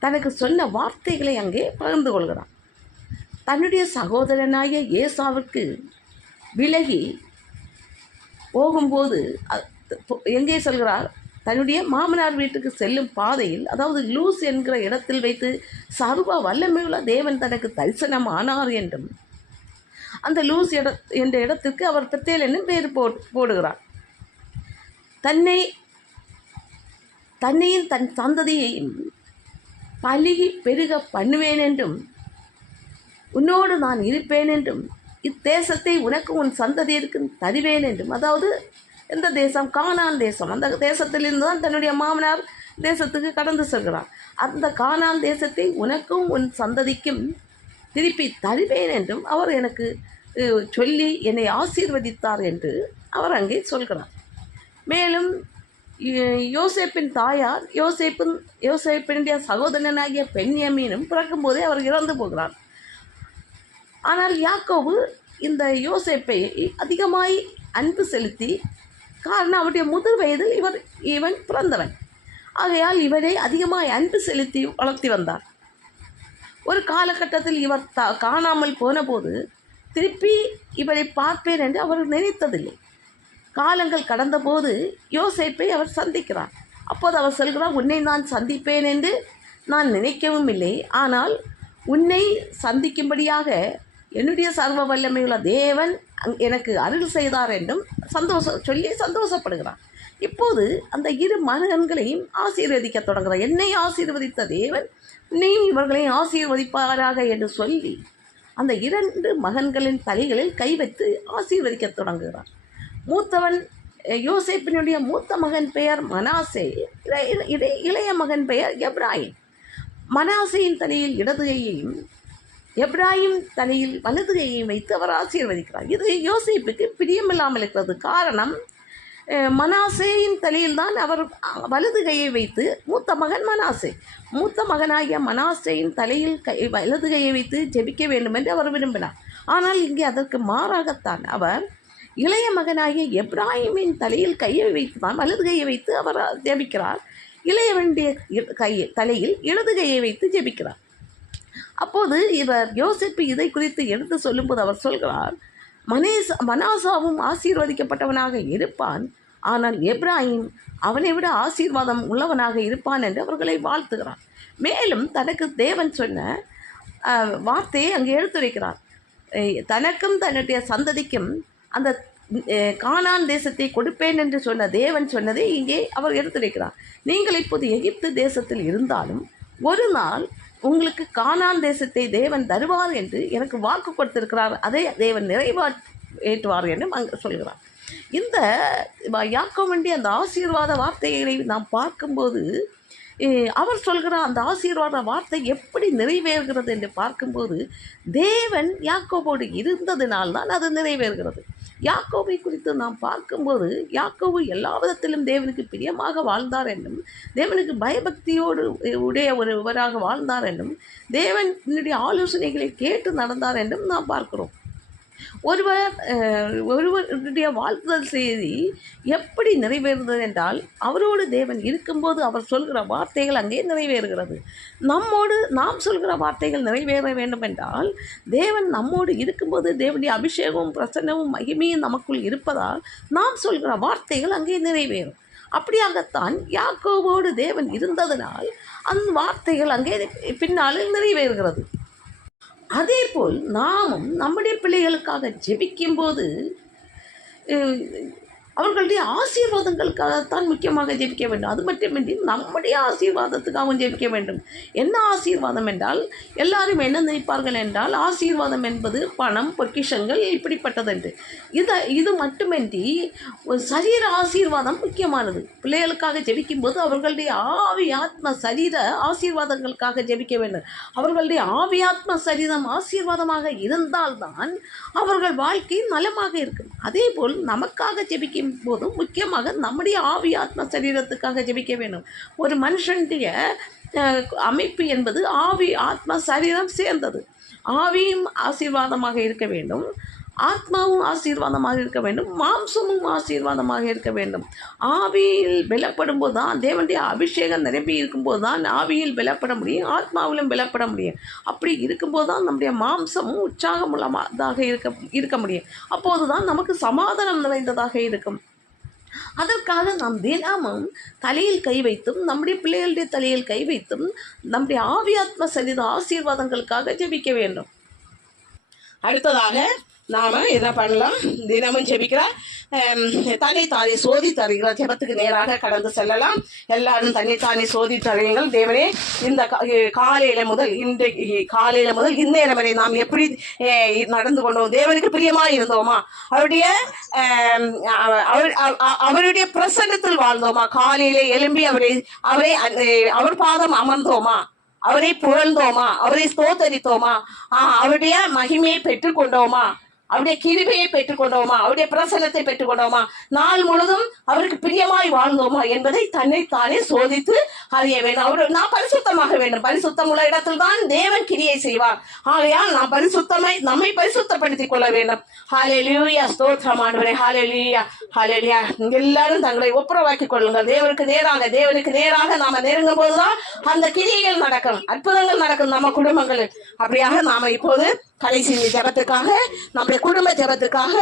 தனக்கு சொன்ன வார்த்தைகளை அங்கே பகிர்ந்து கொள்கிறார். தன்னுடைய சகோதரனாகிய ஏசாவுக்கு விலகி போகும்போது எங்கே செல்கிறார்? தன்னுடைய மாமனார் வீட்டுக்கு செல்லும் பாதையில், அதாவது லூஸ் என்கிற இடத்தில் வைத்து சர்வ வல்லமையுள்ள தேவன் தனக்கு தரிசனம் ஆனார் என்றும், அந்த லூஸ் என்ற இடத்திற்கு அவர் பெத்தேல் என்னும் பேர் போடுகிறார். தன்னையும் தன் சந்ததியையும் பலுகி பெருக பண்ணுவேன் என்றும், உன்னோடு நான் இருப்பேன் என்றும், இத்தேசத்தை உனக்கு உன் சந்ததியிற்கு தருவேன் என்றும், அதாவது எந்த தேசம்? கானான் தேசம். அந்த தேசத்திலிருந்து தான் தன்னுடைய மாமனார் தேசத்துக்கு கடந்து செல்கிறார். அந்த கானான் தேசத்தை உனக்கும் உன் சந்ததிக்கும் திருப்பி தருவேன் என்றும் அவர் எனக்கு சொல்லி என்னை ஆசீர்வதித்தார் என்று அவர் அங்கே சொல்கிறார். மேலும் யோசேப்பின் தாயார் யோசேப்பினுடைய சகோதரனாகிய பென்யமீனும் பிறக்கும்போதே அவர் இறந்து போகிறார். ஆனால் யாக்கோபு இந்த யோசேப்பை அதிகமாய் அன்பு செலுத்தி, காரணம் அவருடைய முதல் வயதில் இவன் பிறந்தவன், ஆகையால் இவரை அதிகமாய் அன்பு செலுத்தி வளர்த்தி வந்தார். ஒரு காலகட்டத்தில் இவர் காணாமல் போனபோது திருப்பி இவரை பார்ப்பேன் என்று அவர் நினைத்ததில்லை. காலங்கள் கடந்தபோது யோசேப்பை அவர் சந்திக்கிறார். அப்போது அவர் சொல்கிறார், உன்னை நான் சந்திப்பேன் என்று நான் நினைக்கவும் இல்லை, ஆனால் உன்னை சந்திக்கும்படியாக என்னுடைய சர்வ வல்லமையுள்ள தேவன் எனக்கு அருள் செய்தார் என்றும் சொல்லி சந்தோஷப்படுகிறார். இப்போது அந்த இரு மகன்களையும் ஆசீர்வதிக்க தொடங்குகிறார். என்னை ஆசீர்வதித்த தேவன் நீயும் இவர்களையும் ஆசீர்வதிப்பாராக என்று சொல்லி அந்த இரண்டு மகன்களின் தலைகளில் கை வைத்து ஆசீர்வதிக்க தொடங்குகிறார். மூத்தவன் யோசேப்பினுடைய மூத்த மகன் பெயர் மனாசே, இளைய மகன் பெயர் எப்ராயிம். மனாசையின் தலையில் இடது கையையும் எப்ராயிம் தலையில் வலது கையையும் வைத்து அவர் ஆசீர்வதிக்கிறார். இது யோசேப்புக்கு பிரியமில்லாமல் இருக்கிறது. காரணம், மனாசேயின் தலையில் தான் அவர் வலது கையை வைத்து, மூத்த மகன் மனாசே, மூத்த மகனாகிய மனாசேயின் தலையில் வலது கையை வைத்து ஜெபிக்க வேண்டும் என்று அவர் விரும்பினார். ஆனால் இங்கே அதற்கு மாறாகத்தான் அவர் இளைய மகனாகிய எப்ராஹிமின் தலையில் கையை வைத்து தான், வலது கையை வைத்து அவர் ஜெபிக்கிறார். இளையவனுடைய தலையில் இடது கையை வைத்து ஜெபிக்கிறார். அப்போது இவர் யோசேப்பு இதை குறித்து எடுத்து சொல்லும்போது அவர் சொல்கிறார், மனாசாவும் ஆசீர்வதிக்கப்பட்டவனாக இருப்பான், ஆனால் எப்ராஹிம் அவனை விட ஆசீர்வாதம் உள்ளவனாக இருப்பான் என்று அவர்களை வாழ்த்துகிறார். மேலும் தனக்கு தேவன் சொன்ன வார்த்தையை அங்கே எடுத்துரைக்கிறார். தனக்கும் தன்னுடைய சந்ததிக்கும் அந்த கானான் தேசத்தை கொடுப்பேன் என்று சொன்ன தேவன் சொன்னதை இங்கே அவர் எடுத்துரைக்கிறார். நீங்கள் இப்போது எகிப்து தேசத்தில் இருந்தாலும் ஒரு நாள் உங்களுக்கு கானான் தேசத்தை தேவன் தருவார் என்று எனக்கு வாக்கு கொடுத்திருக்கிறார், அதை தேவன் நிறைவேற்றுவார் என்று அங்கே சொல்கிறார். இந்த யாக்கோபுடைய அந்த ஆசீர்வாத வார்த்தைகளை நாம் பார்க்கும்போது அவர் சொல்கிற அந்த ஆசீர்வாத வார்த்தை எப்படி நிறைவேறுகிறது என்று பார்க்கும்போது தேவன் யாக்கோபோடு இருந்ததினால்தான் அது நிறைவேறுகிறது. யாக்கோபை குறித்து நாம் பார்க்கும்போது யாக்கோபு எல்லா விதத்திலும் தேவனுக்கு பிரியமாக வாழ்ந்தார் என்றும், தேவனுக்கு பயபக்தியோடு உடைய ஒருவராக வாழ்ந்தார் என்றும், தேவனுடைய ஆலோசனைகளை கேட்டு நடந்தார் என்றும் நாம் பார்க்கிறோம். ஒருவருடைய வாழ்த்துதல் செய்தி எப்படி நிறைவேறுகிறது என்றால் அவரோடு தேவன் இருக்கும்போது அவர் சொல்கிற வார்த்தைகள் அங்கே நிறைவேறுகிறது. நம்மோடு நாம் சொல்கிற வார்த்தைகள் நிறைவேற வேண்டும் என்றால் தேவன் நம்மோடு இருக்கும்போது தேவனுடைய அபிஷேகமும் பிரசன்னமும் மகிமையும் நமக்குள் இருப்பதால் நாம் சொல்கிற வார்த்தைகள் அங்கே நிறைவேறும். அப்படியாகத்தான் யாக்கோபோடு தேவன் இருந்ததனால் அந்த வார்த்தைகள் அங்கே பின்னாளில் நிறைவேறுகிறது. அதேபோல் நாமும் நம்முடைய பிள்ளைகளுக்காக ஜெபிக்கும்போது அவர்களுடைய ஆசீர்வாதங்களுக்காகத்தான் முக்கியமாக ஜெபிக்க வேண்டும். அது மட்டுமின்றி நம்முடைய ஆசீர்வாதத்துக்காகவும் ஜெபிக்க வேண்டும். என்ன ஆசீர்வாதம் என்றால் எல்லாரும் என்ன நினைப்பார்கள் என்றால் ஆசீர்வாதம் என்பது பணம், பொக்கிஷங்கள் இப்படிப்பட்டது என்று. இது மட்டுமின்றி சரீர ஆசீர்வாதம் முக்கியமானது. பிள்ளைகளுக்காக ஜெபிக்கும்போது அவர்களுடைய ஆவி ஆத்ம சரீர ஆசீர்வாதங்களுக்காக ஜெபிக்க வேண்டும். அவர்களுடைய ஆவி ஆத்ம சரீரம் ஆசீர்வாதமாக இருந்தால்தான் அவர்கள் வாழ்க்கை நலமாக இருக்கும். அதே போல் நமக்காக ஜெபிக்க போதும் முக்கியமாக நம்முடைய ஆவி ஆத்ம சரீரத்துக்காக ஜெபிக்க வேண்டும். ஒரு மனுஷனுடைய அமைப்பு என்பது ஆவி ஆத்ம சரீரம் சேர்ந்தது. ஆவியும் ஆசீர்வாதமாக இருக்க வேண்டும், ஆத்மாவும் ஆசீர்வாதமாக இருக்க வேண்டும், மாம்சமும் ஆசீர்வாதமாக இருக்க வேண்டும். ஆவியில் பலப்படும் போது தான், தேவனுடைய அபிஷேகம் நிரம்பி இருக்கும்போது தான் ஆவியில் பலப்பட முடியும், ஆத்மாவிலும் பலப்பட முடியும். அப்படி இருக்கும்போது தான் நம்முடைய மாம்சமும் உற்சாகம் உள்ளதாக இருக்க முடியும். அப்போது தான் நமக்கு சமாதானம் நிறைந்ததாக இருக்கும். அதற்காக நாம் தினமும் தலையில் கை வைத்தும் நம்முடைய பிள்ளைகளுடைய தலையில் கை வைத்தும் நம்முடைய ஆவியாத்ம சரீர ஆசீர்வாதங்களுக்காக ஜெபிக்க வேண்டும். அடுத்ததாக நாம என்ன பண்ணலாம்? தினமும் ஜெபிக்கிறார், தன்னை தானே சோதி தருகிறார். ஜெபத்துக்கு நேராக கடந்து செல்லலாம். எல்லாரும் தன்னை தானே சோதி தருங்கள். தேவனே, இந்த காலையில முதல் இந்நேரம் வரை நாம் எப்படி நடந்து கொண்டோம்? தேவனுக்கு பிரியமா இருந்தோமா? அவருடைய பிரசன்னத்தில் வாழ்ந்தோமா? காலையில எழும்பி அவர் பாதம் அமர்ந்தோமா? அவரை புகழ்ந்தோமா? அவரை ஸ்தோத்தரித்தோமா? அவருடைய மகிமையை பெற்றுக்கொண்டோமா? அவருடைய கிருபையை பெற்றுக்கொண்டோமா? அவருடைய பிரசன்னத்தை பெற்றுக்கொண்டோமா? நாள் முழுதும் அவருக்கு பிரியமாய் வாழ்ந்தோமா என்பதை தன்னைத்தானே சோதித்து அறிய வேண்டும். நாம் பரிசுத்தமாக வேண்டும். பரிசுத்தம் உள்ள இடத்தில் தான் தேவன் கிரியை செய்வார். ஆகையால் நாம் நம்மை பரிசுத்தப்படுத்திக் கொள்ள வேண்டும். ஹல்லேலூயா, ஸ்தோத்திரம் ஆண்டவரே. ஹல்லேலூயா, ஹல்லேலூயா. எல்லாரும் தங்களை ஒப்புரவாக்கிக் கொள்ளுங்கள். தேவனுக்கு நேராக நாம நெருங்கும் போதுதான் அந்த கிரியைகள் நடக்கும், அற்புதங்கள் நடக்கும் நம்ம குடும்பங்களில். அப்படியாக நாம இப்போது கடைசி ஜெபத்துக்காக, நம்முடைய குடும்ப ஜெபத்துக்காக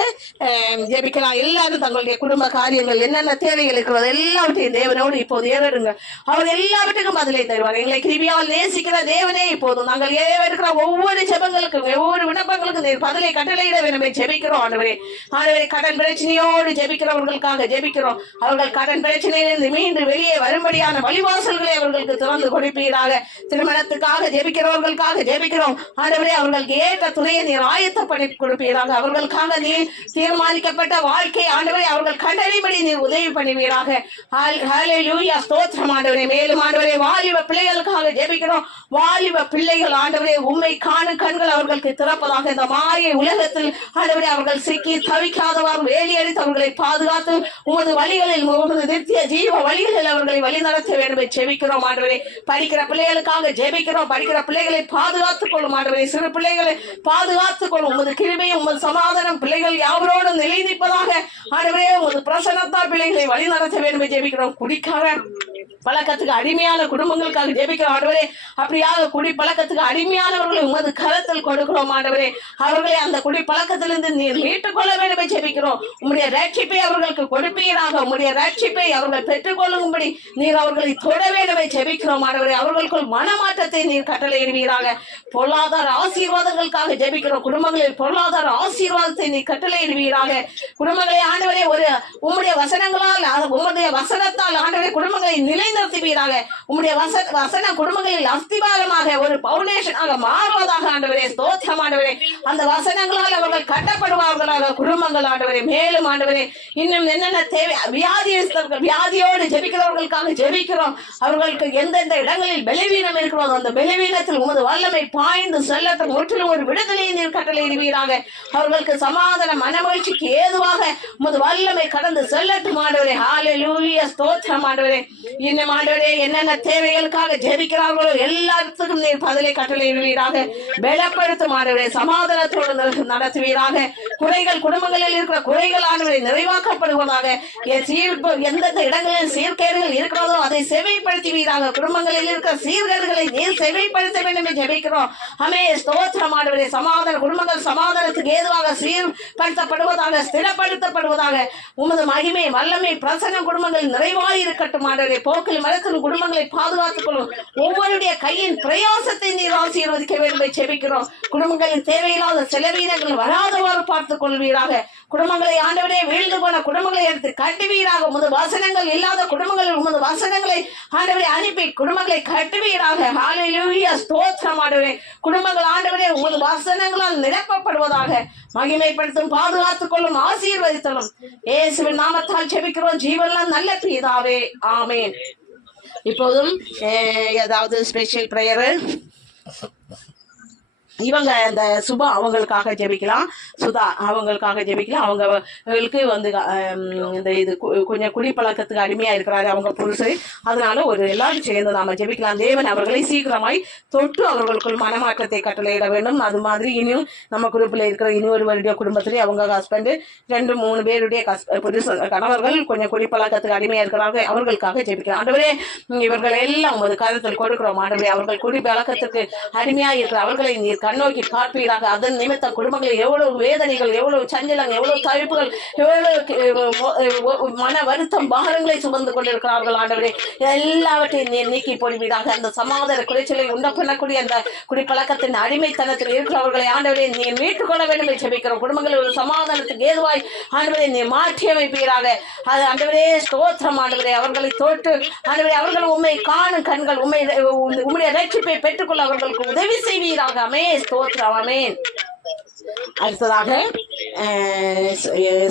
ஜெபிக்கலாம். எல்லாரும் தங்களுடைய குடும்ப காரியங்கள் என்னென்ன தேவைகள் இருக்கிறது எல்லாவற்றையும் தேவனோடு இப்போது ஏறிடுங்க. அவர் எல்லாவற்றுக்கும் பதிலை தருவார். எங்களை கிருபையால் நேசிக்கிற தேவனே, இப்போது நாங்கள் ஏறிருக்கிற ஒவ்வொரு ஜெபங்களுக்கும், ஒவ்வொரு விண்ணப்பங்களுக்கும் பதிலை கட்டளையிட வேண்டும். ஜெபிக்கிறோம் ஆண்டவரே. கடன் பிரச்சனையோடு ஜெபிக்கிறவர்களுக்காக ஜெபிக்கிறோம். அவர்கள் கடன் பிரச்சனையிலிருந்து மீண்டு வெளியே வரும்படியான வழிவாசல்களை அவர்களுக்கு திறந்து கொடுப்பீராக. திருமணத்துக்காக ஜெபிக்கிறவர்களுக்காக ஜெபிக்கிறோம் ஆண்டவரே. அவர்களுக்கு ஏற்ற துணையை நீர் ஆயத்தப்படுத்தி கொடுப்பீராக. பண்ணுவீராக. அவர்களுக்காக நீர் தீர்மானிக்கப்பட்ட வாழ்க்கை ஆண்டவரை அவர்கள் கண்டறிபடி நீர் உதவி பண்ணுவீராக. ஹல்லேலூயா, ஸ்தோத்திரம் ஆண்டவரே. மேலும் ஆண்டவரே வாலிப பிள்ளைகளுக்காக ஜெபிக்கிறோம். வாலிப பிள்ளைகள் ஆண்டவரே உம்மை காணும் கண்கள் அவர்களுக்கு திறப்பதாக. இந்த மாயை உலகத்தில் ஆண்டவரே அவர்கள் சிக்கி தவிக்காதவாறு வேலியடித்து அவர்களை பாதுகாத்து உமது வழிகளில் உமது நித்திய ஜீவ வழிகளில் அவர்களை வழி நடத்த வேண்டும் என்று ஜெபிக்கிறோம் ஆண்டவரே. படிக்கிற பிள்ளைகளுக்காக ஜெபிக்கிறோம். படிக்கிற பிள்ளைகளை பாதுகாத்துக் கொள்ளும் ஆண்டவரே. சிறு பிள்ளைகளை பாதுகாத்துக் கொள்ளும். உமது கிருபையும் உமது சமாதானம் பிள்ளைகள் யாவரோடும் நிலைநிற்பதாக ஆண்டவரே. உமது பிரசன்னத்தால் பிள்ளைகளை வழி நடத்த வேண்டும் என்று ஜெபிக்கிறோம். குடிக்காக பழக்கத்துக்கு அடிமையான குடும்பங்களுக்காக ஜெபிக்கிறோம் ஆண்டவரே. அப்படியாக குடி பழக்கத்துக்கு அடிமையானவர்களை உமது கரத்தில் கொடுக்கிறோம் ஆண்டவரே. அவர்களை அந்த குடி பழக்கத்திலிருந்து நீர் மீட்டுக் கொள்ள வேண்டும் என்று ஜெபிக்கிறோம். உம்முடைய ரட்சிப்பை அவர்களுக்கு கொடுப்பீராக. உம்முடைய ரட்சிப்பை அவர்கள் பெற்றுக் கொள்ளும்படி நீர் அவர்களை தொட வேண்டும் என்று ஜெபிக்கிறோம் ஆண்டவரே. அவர்களுக்குள் மனமாற்றத்தை நீர் கட்டளையிடுவீராக. பொருளாதார ஆசீர்வாதங்களுக்காக ஜெபிக்கிறோம். குடும்பங்களில் பொருளாதார ஆசீர்வாதத்தை நீர் கட்டளையிடுவீராக. குடும்பங்களை ஆண்டவரே ஒரு உம்முடைய வசனங்களால் உம்முடைய வசனத்தால் ஆண்டவரே குடும்பங்களை நிலைநிறுத்துவீராக. உம்முடைய வசன குடும்பங்களில் அஸ்திபாரமாக ஒரு பவுண்டேஷனாக மாறுவதாக ஆண்டவரே. ஸ்தோத்திரம் ஆண்டவரே. அந்த வசனங்களால் அவர்கள் கட்டப்படுவார்களாக குடும்பங்கள் ஆண்டவரே. மேலும் ஆண்டவரே இன்னும் என்னென்ன தேவை வியாதியோடு ஜெபிக்கிறவர்களுக்காக ஜெபிக்கிறோம். அவர்களுக்கு எந்தெந்த இடங்களில் பலவீனம் இருக்கிறோம் அந்த பலவீனத்தில் உமது வல்லமை பாய்ந்து செல்லட்டும். முற்றிலும் ஒரு விடுதலையை நீர் கட்டளையிடுவீராக. அவர்களுக்கு சமாதான மனமகிழ்ச்சிக்கு ஏதுவாக உமது வல்லமை கடந்து செல்லட்டும் ஆண்டவரே. ஹல்லேலூயா, ஸ்தோத்திரம் ஆண்டவரே. இன்னும் ஆண்டவரே என்னென்ன தேவைகளுக்காக ஜெபிக்கிறார்களோ எல்லாத்துக்கும் நீர் பதிலை கட்டளையிடுவீராக. பலப்படுத்தும் ஆண்டவரே. சமாதானத்தோடு நடத்துவீராக. குறைகள் குடும்பங்களில் இருக்கிற குறைகள் ஆண்டவரை நிறைவாக்கப்படுவதாக. எந்தெந்த இடங்களில் சீர்கேடுகள் இருக்கிறதோ அதை செவைப்படுத்துவீராக. குடும்பங்களில் இருக்கிற சீர்கேடுகளை நீர் செவைப்படுத்த வேண்டும் என்று ஜெபிக்கிறோம். ஆமே, ஸ்தோத்திரம் ஆண்டவரே. சமாதான குடும்பங்கள் சமாதானத்துக்கு ஏதுவாக சீர்படுத்தப்படுவதாக, ஸ்திரப்படுத்தப்படுவதாக. உமது மகிமை வல்லமை பிரசன்ன குடும்பங்கள் நிறைவாய் இருக்கட்டும் ஆண்டவரே. போக்கில் மரத்தின் குடும்பங்களை பாதுகாத்துக் கொள்ளும். ஒவ்வொருடைய கையின் பிரயாசத்தை நீர் ஆசீர்வதிக்க வேண்டும் என்று ஜெபிக்கிறோம். குடும்பங்களின் தேவையில்லாத செலவீனங்கள் வராதவாறு பார்த்துக் கொள்வீராக. குடும்பங்களை ஆண்டவரே வீழ்ந்து போன குடும்பங்களை எடுத்து கட்டுவீராக. உமது வசனங்கள் இல்லாத குடும்பங்களில் உமது வசனங்களை ஆண்டவரே அனுப்பி குடும்பங்களை கட்டுவீராக. ஹல்லேலூயா, ஸ்தோத்திரம் ஆண்டவரே. குடும்பங்கள் ஆண்டவரே உமது வசனங்களால் நிரப்பப்படுவதாக. மகிமைப்படுத்தும், பாதுகாத்துக் கொள்ளும், ஆசீர்வதித்தலும் இயேசுவின் நாமத்தால் ஜெபிக்கிறோம் ஜீவன்லாம் நல்ல பிதாவே, ஆமென். இப்போதும் ஏதாவது ஸ்பெஷல் பிரேயர் இவங்க இந்த சுபா அவங்களுக்காக ஜெபிக்கலாம். சுதா அவங்களுக்காக ஜெபிக்கலாம். அவங்களுக்கு வந்து இந்த இது கொஞ்சம் குடிப்பழக்கத்துக்கு அடிமையா இருக்கிறாரு அவங்க புருஷன். அதனால ஒரு எல்லாரும் சேர்ந்து நாம ஜெபிக்கலாம். தேவன் அவர்களை சீக்கிரமாய் தொட்டு அவர்களுக்குள் மனமாற்றத்தை கட்டளையிட வேண்டும். அது மாதிரி இனியும் நம்ம குரூப்ல இருக்கிற இனி ஒருவருடைய குடும்பத்திலே அவங்க ஹஸ்பண்ட் 2-3 பேருடைய கணவர்கள் கொஞ்சம் குடிப்பழக்கத்துக்கு அடிமையா இருக்கிறார்கள். அவர்களுக்காக ஜெபிக்கலாம். ஆண்டவரே இவர்கள் எல்லாம் ஒரு கருத்தில் கொடுக்கிறோம். ஆண்டவரே அவர்கள் குடிப்பழக்கத்துக்கு அடிமையா இருக்கிற அவர்களை நீர் கண்ணோக்கி பார்ப்பீராக. அதன் நிமித்த குடும்பங்களில் எவ்வளவு வேதனைகள், எவ்வளவு சஞ்சலங்கள், எவ்வளவு தவிப்புகள், எவ்வளவு மன வருத்தம் பாரங்களை சுமந்து கொண்டிருக்கிறார்கள். ஆண்டவரே எல்லாவற்றையும் நீர் நீக்கி போடுவீராக. அந்த சமாதான குறைச்சலை உண்ட பண்ணக்கூடிய அந்த குடிப்பழக்கத்தின் அடிமைத்தனத்தில் இருக்கிறவர்களை ஆண்டவரே நீர் மீட்டுக் கொள்ள வேண்டும் என்று ஜெபிக்கிறோம். குடும்பங்களில் ஒரு சமாதானத்துக்கு ஏதுவாய் ஆண்டவரே நீர் மாற்றி அமைப்பீராக. அது ஆண்டவரே ஸ்தோத்திரம் ஆண்டவரே. அவர்களை தோற்று ஆண்டவரே அவர்கள் உண்மை காணும் கண்கள் உம்முடைய ரட்சிப்பை பெற்றுக்கொள்ள அவர்களுக்கு உதவி செய்வீராக. ஆமே, ஸ்தோத்திரம், ஆமென். அடுத்ததாக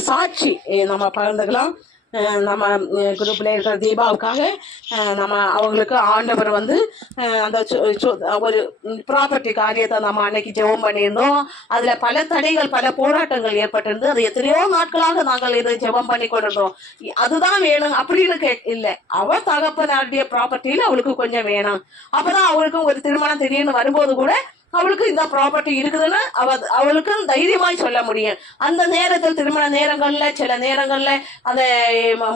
சாட்சி நம்ம பகிர்ந்துக்கலாம். நம்ம குரூப்ல இருக்கிற தீபாவுக்காக நம்ம அவங்களுக்கு ஆண்டவர் வந்து அந்த ஒரு ப்ராப்பர்ட்டி காரியத்தை நம்ம அன்னைக்கு ஜெபம் பண்ணியிருந்தோம். அதுல பல தடைகள், பல போராட்டங்கள் ஏற்பட்டிருந்து அது எத்தனையோ நாட்களாக நாங்கள் இதை ஜெபம் பண்ணி கொண்டிருந்தோம். அதுதான் வேணும் அப்படின்னு இல்லை. அவ தகப்பனாருடைய ப்ராப்பர்ட்டியில அவளுக்கு கொஞ்சம் வேணும். அப்பதான் அவளுக்கும் ஒரு திருமணம் திடீர்னு வரும்போது கூட அவளுக்கு இந்த ப்ராப்பர்ட்டி இருக்குதுன்னு அவளுக்கு தைரியமாய் சொல்ல முடியும். அந்த நேரத்தில் திருமண நேரங்கள்ல சில நேரங்கள்ல அந்த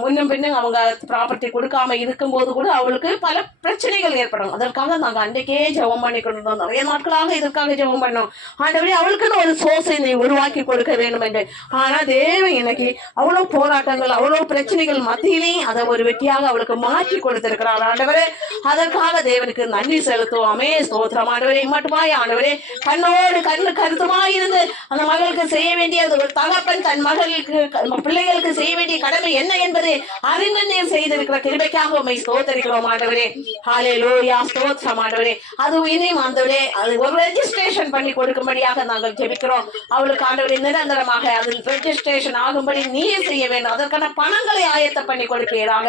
முன்னும் பின்னும் அவங்க ப்ராப்பர்ட்டி கொடுக்காம இருக்கும்போது கூட அவளுக்கு பல பிரச்சனைகள் ஏற்படும். அதற்காக நாங்க அன்றைக்கே ஜெபம் பண்ணி கொண்டிருந்தோம். நிறைய நாட்களாக இதற்காக ஜெபம் பண்ணோம். ஆண்டவரே அவளுக்குன்னு ஒரு சோர்ஸை நீ உருவாக்கி கொடுக்க வேண்டும் என்று. ஆனா தேவன் இன்னைக்கு அவ்வளவு போராட்டங்கள், அவ்வளவு பிரச்சனைகள் மத்தியிலையும் அதை ஒரு வெற்றியாக அவளுக்கு மாற்றி கொடுத்திருக்கிறார். ஆண்டவரே அதற்காக தேவனுக்கு நன்றி செலுத்துவோமே. ஸ்தோத்திரம் ஆண்டவரே. மட்டுமாய் ஆண்டவரே கண்ணோடு கருத்துமாயிருந்து அந்த மகளுக்கு செய்ய வேண்டிய ஒரு தகப்பன் தன் மகளுக்கு பிள்ளைகளுக்கு செய்ய வேண்டிய கடமை என்ன என்பதை அறிந்து நீர் செய்திருக்கிற கிருபைக்காக உம்மை ஸ்தோத்திரிக்கிறோம் ஆண்டவரே. ஹல்லேலூயா, ஸ்தோத்திரம் ஆண்டவரே. அது இனியும் ஆண்டவரே அது ஒரு ரெஜிஸ்ட்ரேஷன் பண்ணி கொடுக்கும்படியாக நாங்கள் ஜெபிக்கிறோம். அவளுக்கு ஆண்டவரே நிரந்தரமாக அதில் ரெஜிஸ்ட்ரேஷன் ஆகும்படி நீர் செய்ய வேண்டும். அதற்கான பணங்களை ஆயத்த பண்ணி கொடுப்பீராக.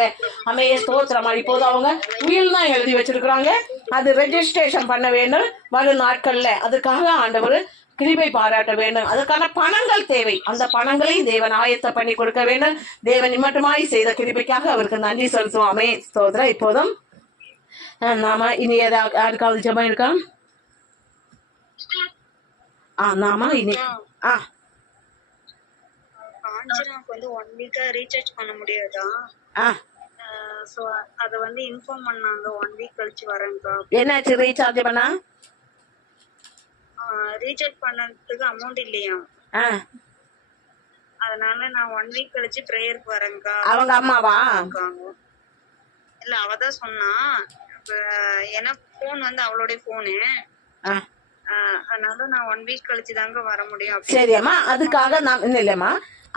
அம்மையே ஸ்தோத்திரம். இப்போது அவங்க உயில் தான் எழுதி வச்சிருக்கிறாங்க, அது ரெஜிஸ்ட்ரேஷன் பண்ண வேண்டும் வரும் நாட்கள்ல. அதுக்காக ஆண்டவர் கிருபை பாராட்ட வேண்டும். அதற்கான பணங்கள் தேவை. அந்த பணங்களை தேவன் ஆயத்த பண்ணி கொடுக்க வேண்டும். தேவன் மட்டுமாய் செய்த கிருபைக்காக அவருக்கு நன்றி செலுத்துவோம். அமே ஸ்தோத்திரம். இப்போதும் நாம இனி யாருக்காவது ஜெபம் இருக்கா? நாம இனி காஞ்சனாக்கு வந்து 1 வீக்கா ரீசார்ஜ் பண்ண முடியாதா? சோ அத வந்து இன்ஃபார்ம் பண்ணாங்க 1 வீக் கழிச்சு வரேன்க்கா. என்னாச்சு ரீசார்ஜ் பண்ணா? ரீசார்ஜ் பண்ணதுக்கு அமௌண்ட் இல்லையா, அதனால நான் 1 வீக் கழிச்சு பிரேயருக்கு வரேன்க்கா. அவங்க அம்மாவா? இல்ல அவதான் சொன்னா. ஏன்னா போன் வந்து அவளுடைய போனு, அதனால நான் 1 வீக் கழிச்சு தாங்க வர முடியும். சரி அம்மா, அதுக்காக நான் இல்லையம்மா,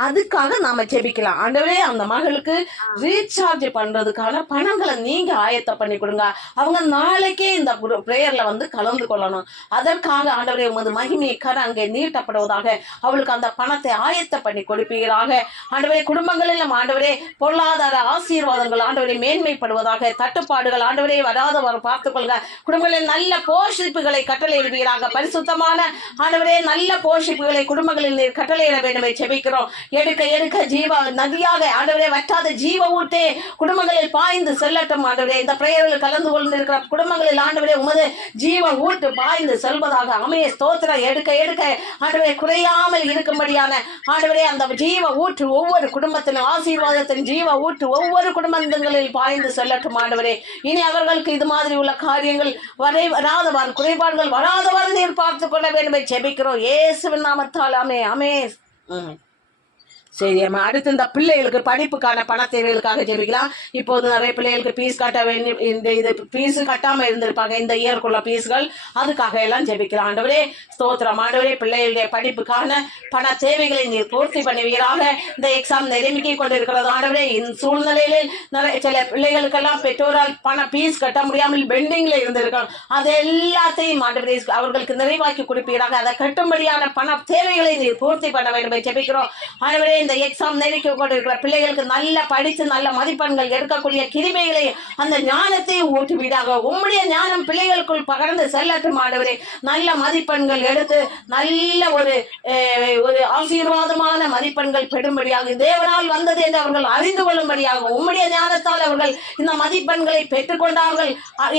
அதுக்காக நாம ஜெபிக்கலாம். ஆண்டவரே அந்த மகளுக்கு ரீசார்ஜ் பண்றதுக்கான பணங்களை நீங்க ஆயத்த பண்ணி கொடுங்க. அவங்க நாளைக்கே இந்த பிரேயர்ல வந்து கலந்து கொள்ளணும். அதற்காக ஆண்டவரே உமது மகிமை கர அங்கே நீட்டப்படுவதாக அவளுக்கு அந்த பணத்தை ஆயத்த பண்ணி கொடுப்பீராக. ஆண்டவரே குடும்பங்களிலும் ஆண்டவரே பொருளாதார ஆசீர்வாதங்கள் ஆண்டவரே மேன்மைப்படுவதாக. தட்டுப்பாடுகள் ஆண்டவரே வராதவாறு பார்த்துக்கொள்க. குடும்பங்களில் நல்ல போஷிப்புகளை கட்டளையிடுவீராக. பரிசுத்தமான ஆண்டவரே நல்ல போஷிப்புகளை குடும்பங்களில் கட்டளையிட வேண்டும் ஜெபிக்கிறோம். எடுக்க எடுக்க ஜீவ நதியாக ஆண்டவரே வற்றாத ஜீவ ஊட்டே குடும்பங்களில் பாய்ந்து செல்லட்டும் ஆண்டவரே. இந்த பிரேயரில் கலந்து கொண்டிருக்கிற குடும்பங்களில் ஆண்டவரே உமது ஜீவ ஊட்டு பாய்ந்து செல்வதாக. அமைய ஸ்தோத்திரம். எடுக்க எடுக்க ஆண்டவரே குறையாமல் இருக்கும்படியான ஆண்டவரே அந்த ஜீவ ஊற்று ஒவ்வொரு குடும்பத்திலும் ஆசீர்வாதத்தின் ஜீவ ஊற்று ஒவ்வொரு குடும்பங்களில் பாய்ந்து செல்லட்டும் ஆண்டவரே. இனி அவர்களுக்கு இது மாதிரி உள்ள காரியங்கள் வராதவாறு குறைபாடுகள் வராதவாறு நீர் பார்த்துக் கொள்ள வேண்டும் ஜெபிக்கிறோம் இயேசுவின் நாமத்தால். ஆமே ஆமே. சரி அம்மா, அடுத்து இந்த பிள்ளைகளுக்கு படிப்புக்கான பண தேவைகளுக்காக ஜெபிக்கலாம். இப்போது நிறைய பிள்ளைகளுக்கு பீஸ் கட்ட வேண்டி இது பீஸ் கட்டாம இருந்திருப்பாங்க இந்த இயற்குள்ள பீஸ்கள், அதுக்காக எல்லாம் ஜெபிக்கலாம். ஆண்டவரே ஸ்தோத்திரம். ஆண்டவரே பிள்ளைகளுடைய படிப்புக்கான பண தேவைகளை நீர் பூர்த்தி பண்ணுவீராக. இந்த எக்ஸாம் நெருங்கி கொண்டிருக்கிறது ஆண்டவரே. இந்த சூழ்நிலையில் நிறைய சில பிள்ளைகளுக்கெல்லாம் பெற்றோரால் பீஸ் கட்ட முடியாமல் பெண்டிங்ல இருந்திருக்காங்க. அது எல்லாத்தையும் ஆண்டவரே அவர்களுக்கு நிறைவாக்கி கொடுப்பீராக. அதை கட்டும்படியான பண தேவைகளை நீர் பூர்த்தி பண்ண வேண்டும் ஜெபிக்கிறோம். ஆண்டவரே இந்த எக்ஸாம் நெருக்கி கொண்டிருக்கிற பிள்ளைகளுக்கு நல்ல படித்து நல்ல மதிப்பெண்கள் எடுக்கக்கூடிய கிருபைகளை அந்த ஞானத்தை ஊற்றுவீராக. உம்முடைய ஞானம் பிள்ளைகளுக்குள் பகர்ந்து செல்லட்டும் ஆண்டவரே. நல்ல மதிப்பெண்கள் எடுத்து நல்ல ஒரு ஆசீர்வாதமான மதிப்பெண்கள் பெறும்படியாக, தேவனால் வந்தது என்று அவர்கள் அறிந்து கொள்ளும்படியாக, உம்முடைய ஞானத்தால் அவர்கள் இந்த மதிப்பெண்களை பெற்றுக்கொண்டார்கள்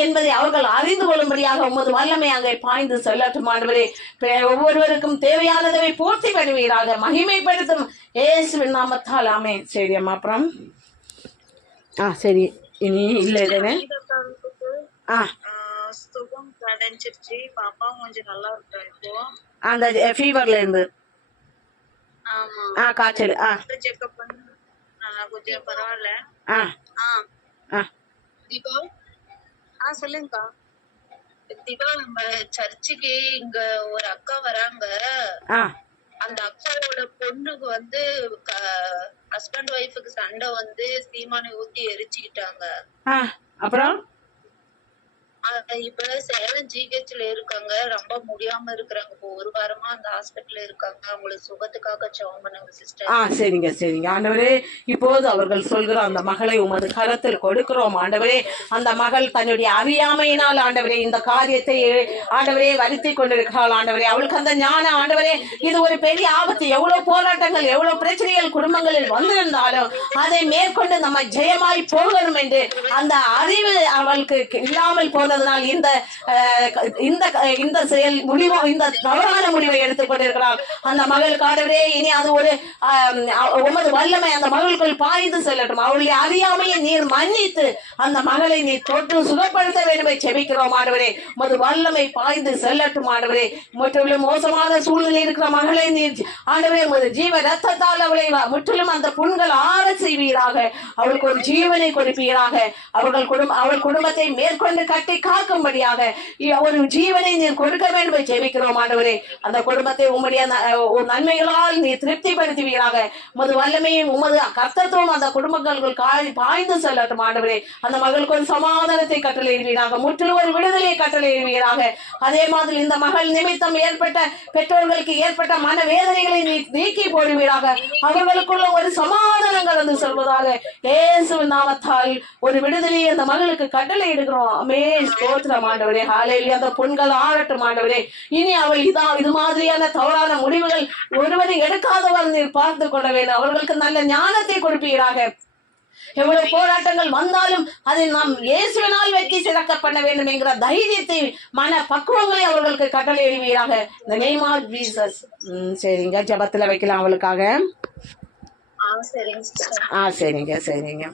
என்பதை அவர்கள் அறிந்து கொள்ளும்படியாக உமது வல்லமை அங்கே பாய்ந்து செல்லட்டும் ஆண்டவரே. ஒவ்வொருவருக்கும் தேவையானதை பூர்த்தி பண்ணுவீராக. மகிமைப்படுத்தும் இயேசுவின் நாமத்தால். ஆமே. சரி அம்மா, அப்புறம் சரி இனி இல்லை தானே? சுகம் கிடைச்சிருச்சு. பாப்பா கொஞ்சம் நல்லா இருக்கா இப்போ, அந்த ஃபீவர்ல இருந்து. ஆமா காய்ச்சல். செக்அப் பண்ணி கொஞ்சம் பரவாயில்ல. தீபா சொல்லுங்கக்கா. தீபா நம்ம சர்ச்சுக்கு இங்க ஒரு அக்கா வராங்க. அந்த அக்காவோட பொண்ணுக்கு வந்து ஹஸ்பண்ட் ஒய்ஃபுக்கு சண்டை வந்து சீமானை ஊத்தி எரிச்சுக்கிட்டாங்க. அப்புறம் இப்ப சேலம் ஜிஹெச்ல இருக்காங்க. ரொம்ப முடியாம இருக்கிறாங்க. இப்போ 1 வாரமா அந்த ஹாஸ்பிட்டல்ல இருக்காங்க. அவங்களுக்கு சுகத்துக்காக ஜெபம் பண்ணுங்க சிஸ்டர். சரிங்க சரிங்க ஆண்டவரே. இப்போது அவர்கள் சொல்கிற அந்த மகளை உமது கரத்தில் கொடுக்கிறோம் ஆண்டவரே. அந்த மகள் தன்னுடைய அறியாமையினால் ஆண்டவரே இந்த காரியத்தை ஆண்டவரே வருத்தி கொண்டிருக்கிறாள் ஆண்டவரே. அவளுக்கு அந்த ஞானம் ஆண்டவரே, இது ஒரு பெரிய ஆபத்து. எவ்வளவு போராட்டங்கள் எவ்வளவு பிரச்சனைகள் குடும்பங்களில் வந்திருந்தாலும் அதை மேற்கொண்டு நம்ம ஜெயமாய் போகணும் என்று அந்த அறிவு அவளுக்கு இல்லாமல் போனது இந்த செயல் முடிவு, இந்த தவறான முடிவை எடுத்துக் கொண்டிருக்கிறார் அந்த மகளுக்கு ஆண்டவரே. இனி அது ஒரு உமது வல்லமை அந்த மகளுக்குள் பாய்ந்து செல்லட்டும். அவளுடைய அறியாமையை நீர் மன்னித்து அந்த மகளை நீர் தொட்டு சுகப்படுத்த வேண்டும் செபிக்கிறோம் ஆண்டவரே. உமது வல்லமை பாய்ந்து செல்லட்டும் ஆண்டவரே. முற்றிலும் மோசமான சூழ்நிலை இருக்கிற மகளை நீர் ஆண்டவரே உமது ஜீவ ரத்தத்தால் அவளை முற்றிலும் அந்த புண்கள் ஆற செய்வீராக. அவளுக்கு ஒரு ஜீவனை கொடுப்பீராக. அவள் குடும்பத்தை மேற்கொண்டு கட்டி காக்கும்படியாக ஒரு ஜீவனை நீர் கொடுக்க வேண்டும் ஜெபிக்கிறோம் ஆண்டவரே. அந்த குடும்பத்தை உம்முடைய நன்மைகளால் நீ திருப்திப்படுத்துவீராக. உமது வல்லமையும் உமது கர்த்தத்துவம் அந்த குடும்பங்களுக்கு பாய்ந்து செல்லட்டும் ஆண்டவரே. அந்த மகளுக்கு ஒரு சமாதானத்தை கட்டளையிடுவீராக, முற்றிலும் ஒரு விடுதலையை கட்டளையிடுவீராக. அதே மாதிரி இந்த மகள் நிமித்தம் ஏற்பட்ட பெற்றோர்களுக்கு ஏற்பட்ட மனவேதனைகளை நீ நீக்கி போடுவீராக. அவர்களுக்குள்ள ஒரு சமாதானம் கலந்து சொல்வதாக இயேசுவின் நாமத்தால் ஒரு விடுதலையை அந்த மகளுக்கு கட்டளை இடுகிறோம். அமே ஸ்தோத்திரம் ஆண்டவரே. ஹல்லேலூயா. அந்த பெண்கள் ஆளட்டும் ஆண்டவரே. இனி அவள் இது மாதிரியான தவறான முடிவுகள் ஒருவரை எடுக்காதவர் நீர் பார்த்து கொள்ள வேண்டும். அவர்களுக்கு நல்ல ஞானத்தை கொடுப்பீராக. எவ்வளவு போராட்டங்கள் வந்தாலும் அதை நாம் இயேசுவினால் வெற்றி சிறக்க பண்ண வேண்டும் என்கிற தைரியத்தை மன பக்குவங்களை அவர்களுக்கு கட்டளை எழுவீராக. இந்த நேம் ஆஃப் ஜீசஸ். சரிங்க, ஜபத்துல வைக்கலாம் அவளுக்காக. சரிங்க சரிங்க.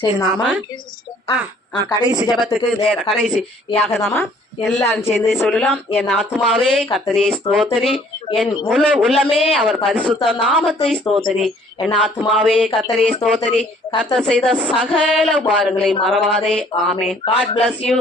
சரி நாம கடைசி ஜபத்துக்கு கடைசியாக நாம எல்லாரும் சேர்ந்து சொல்லலாம். என் ஆத்மாவே கர்த்தரை ஸ்தோத்திரி, என் முழு உள்ளமே அவர் பரிசுத்த நாமத்தை ஸ்தோத்திரி. என் ஆத்மாவே கர்த்தரை ஸ்தோத்திரி, கர்த்தர் செய்த சகல உபகாரங்களை மறவாதே. ஆமென். God bless you.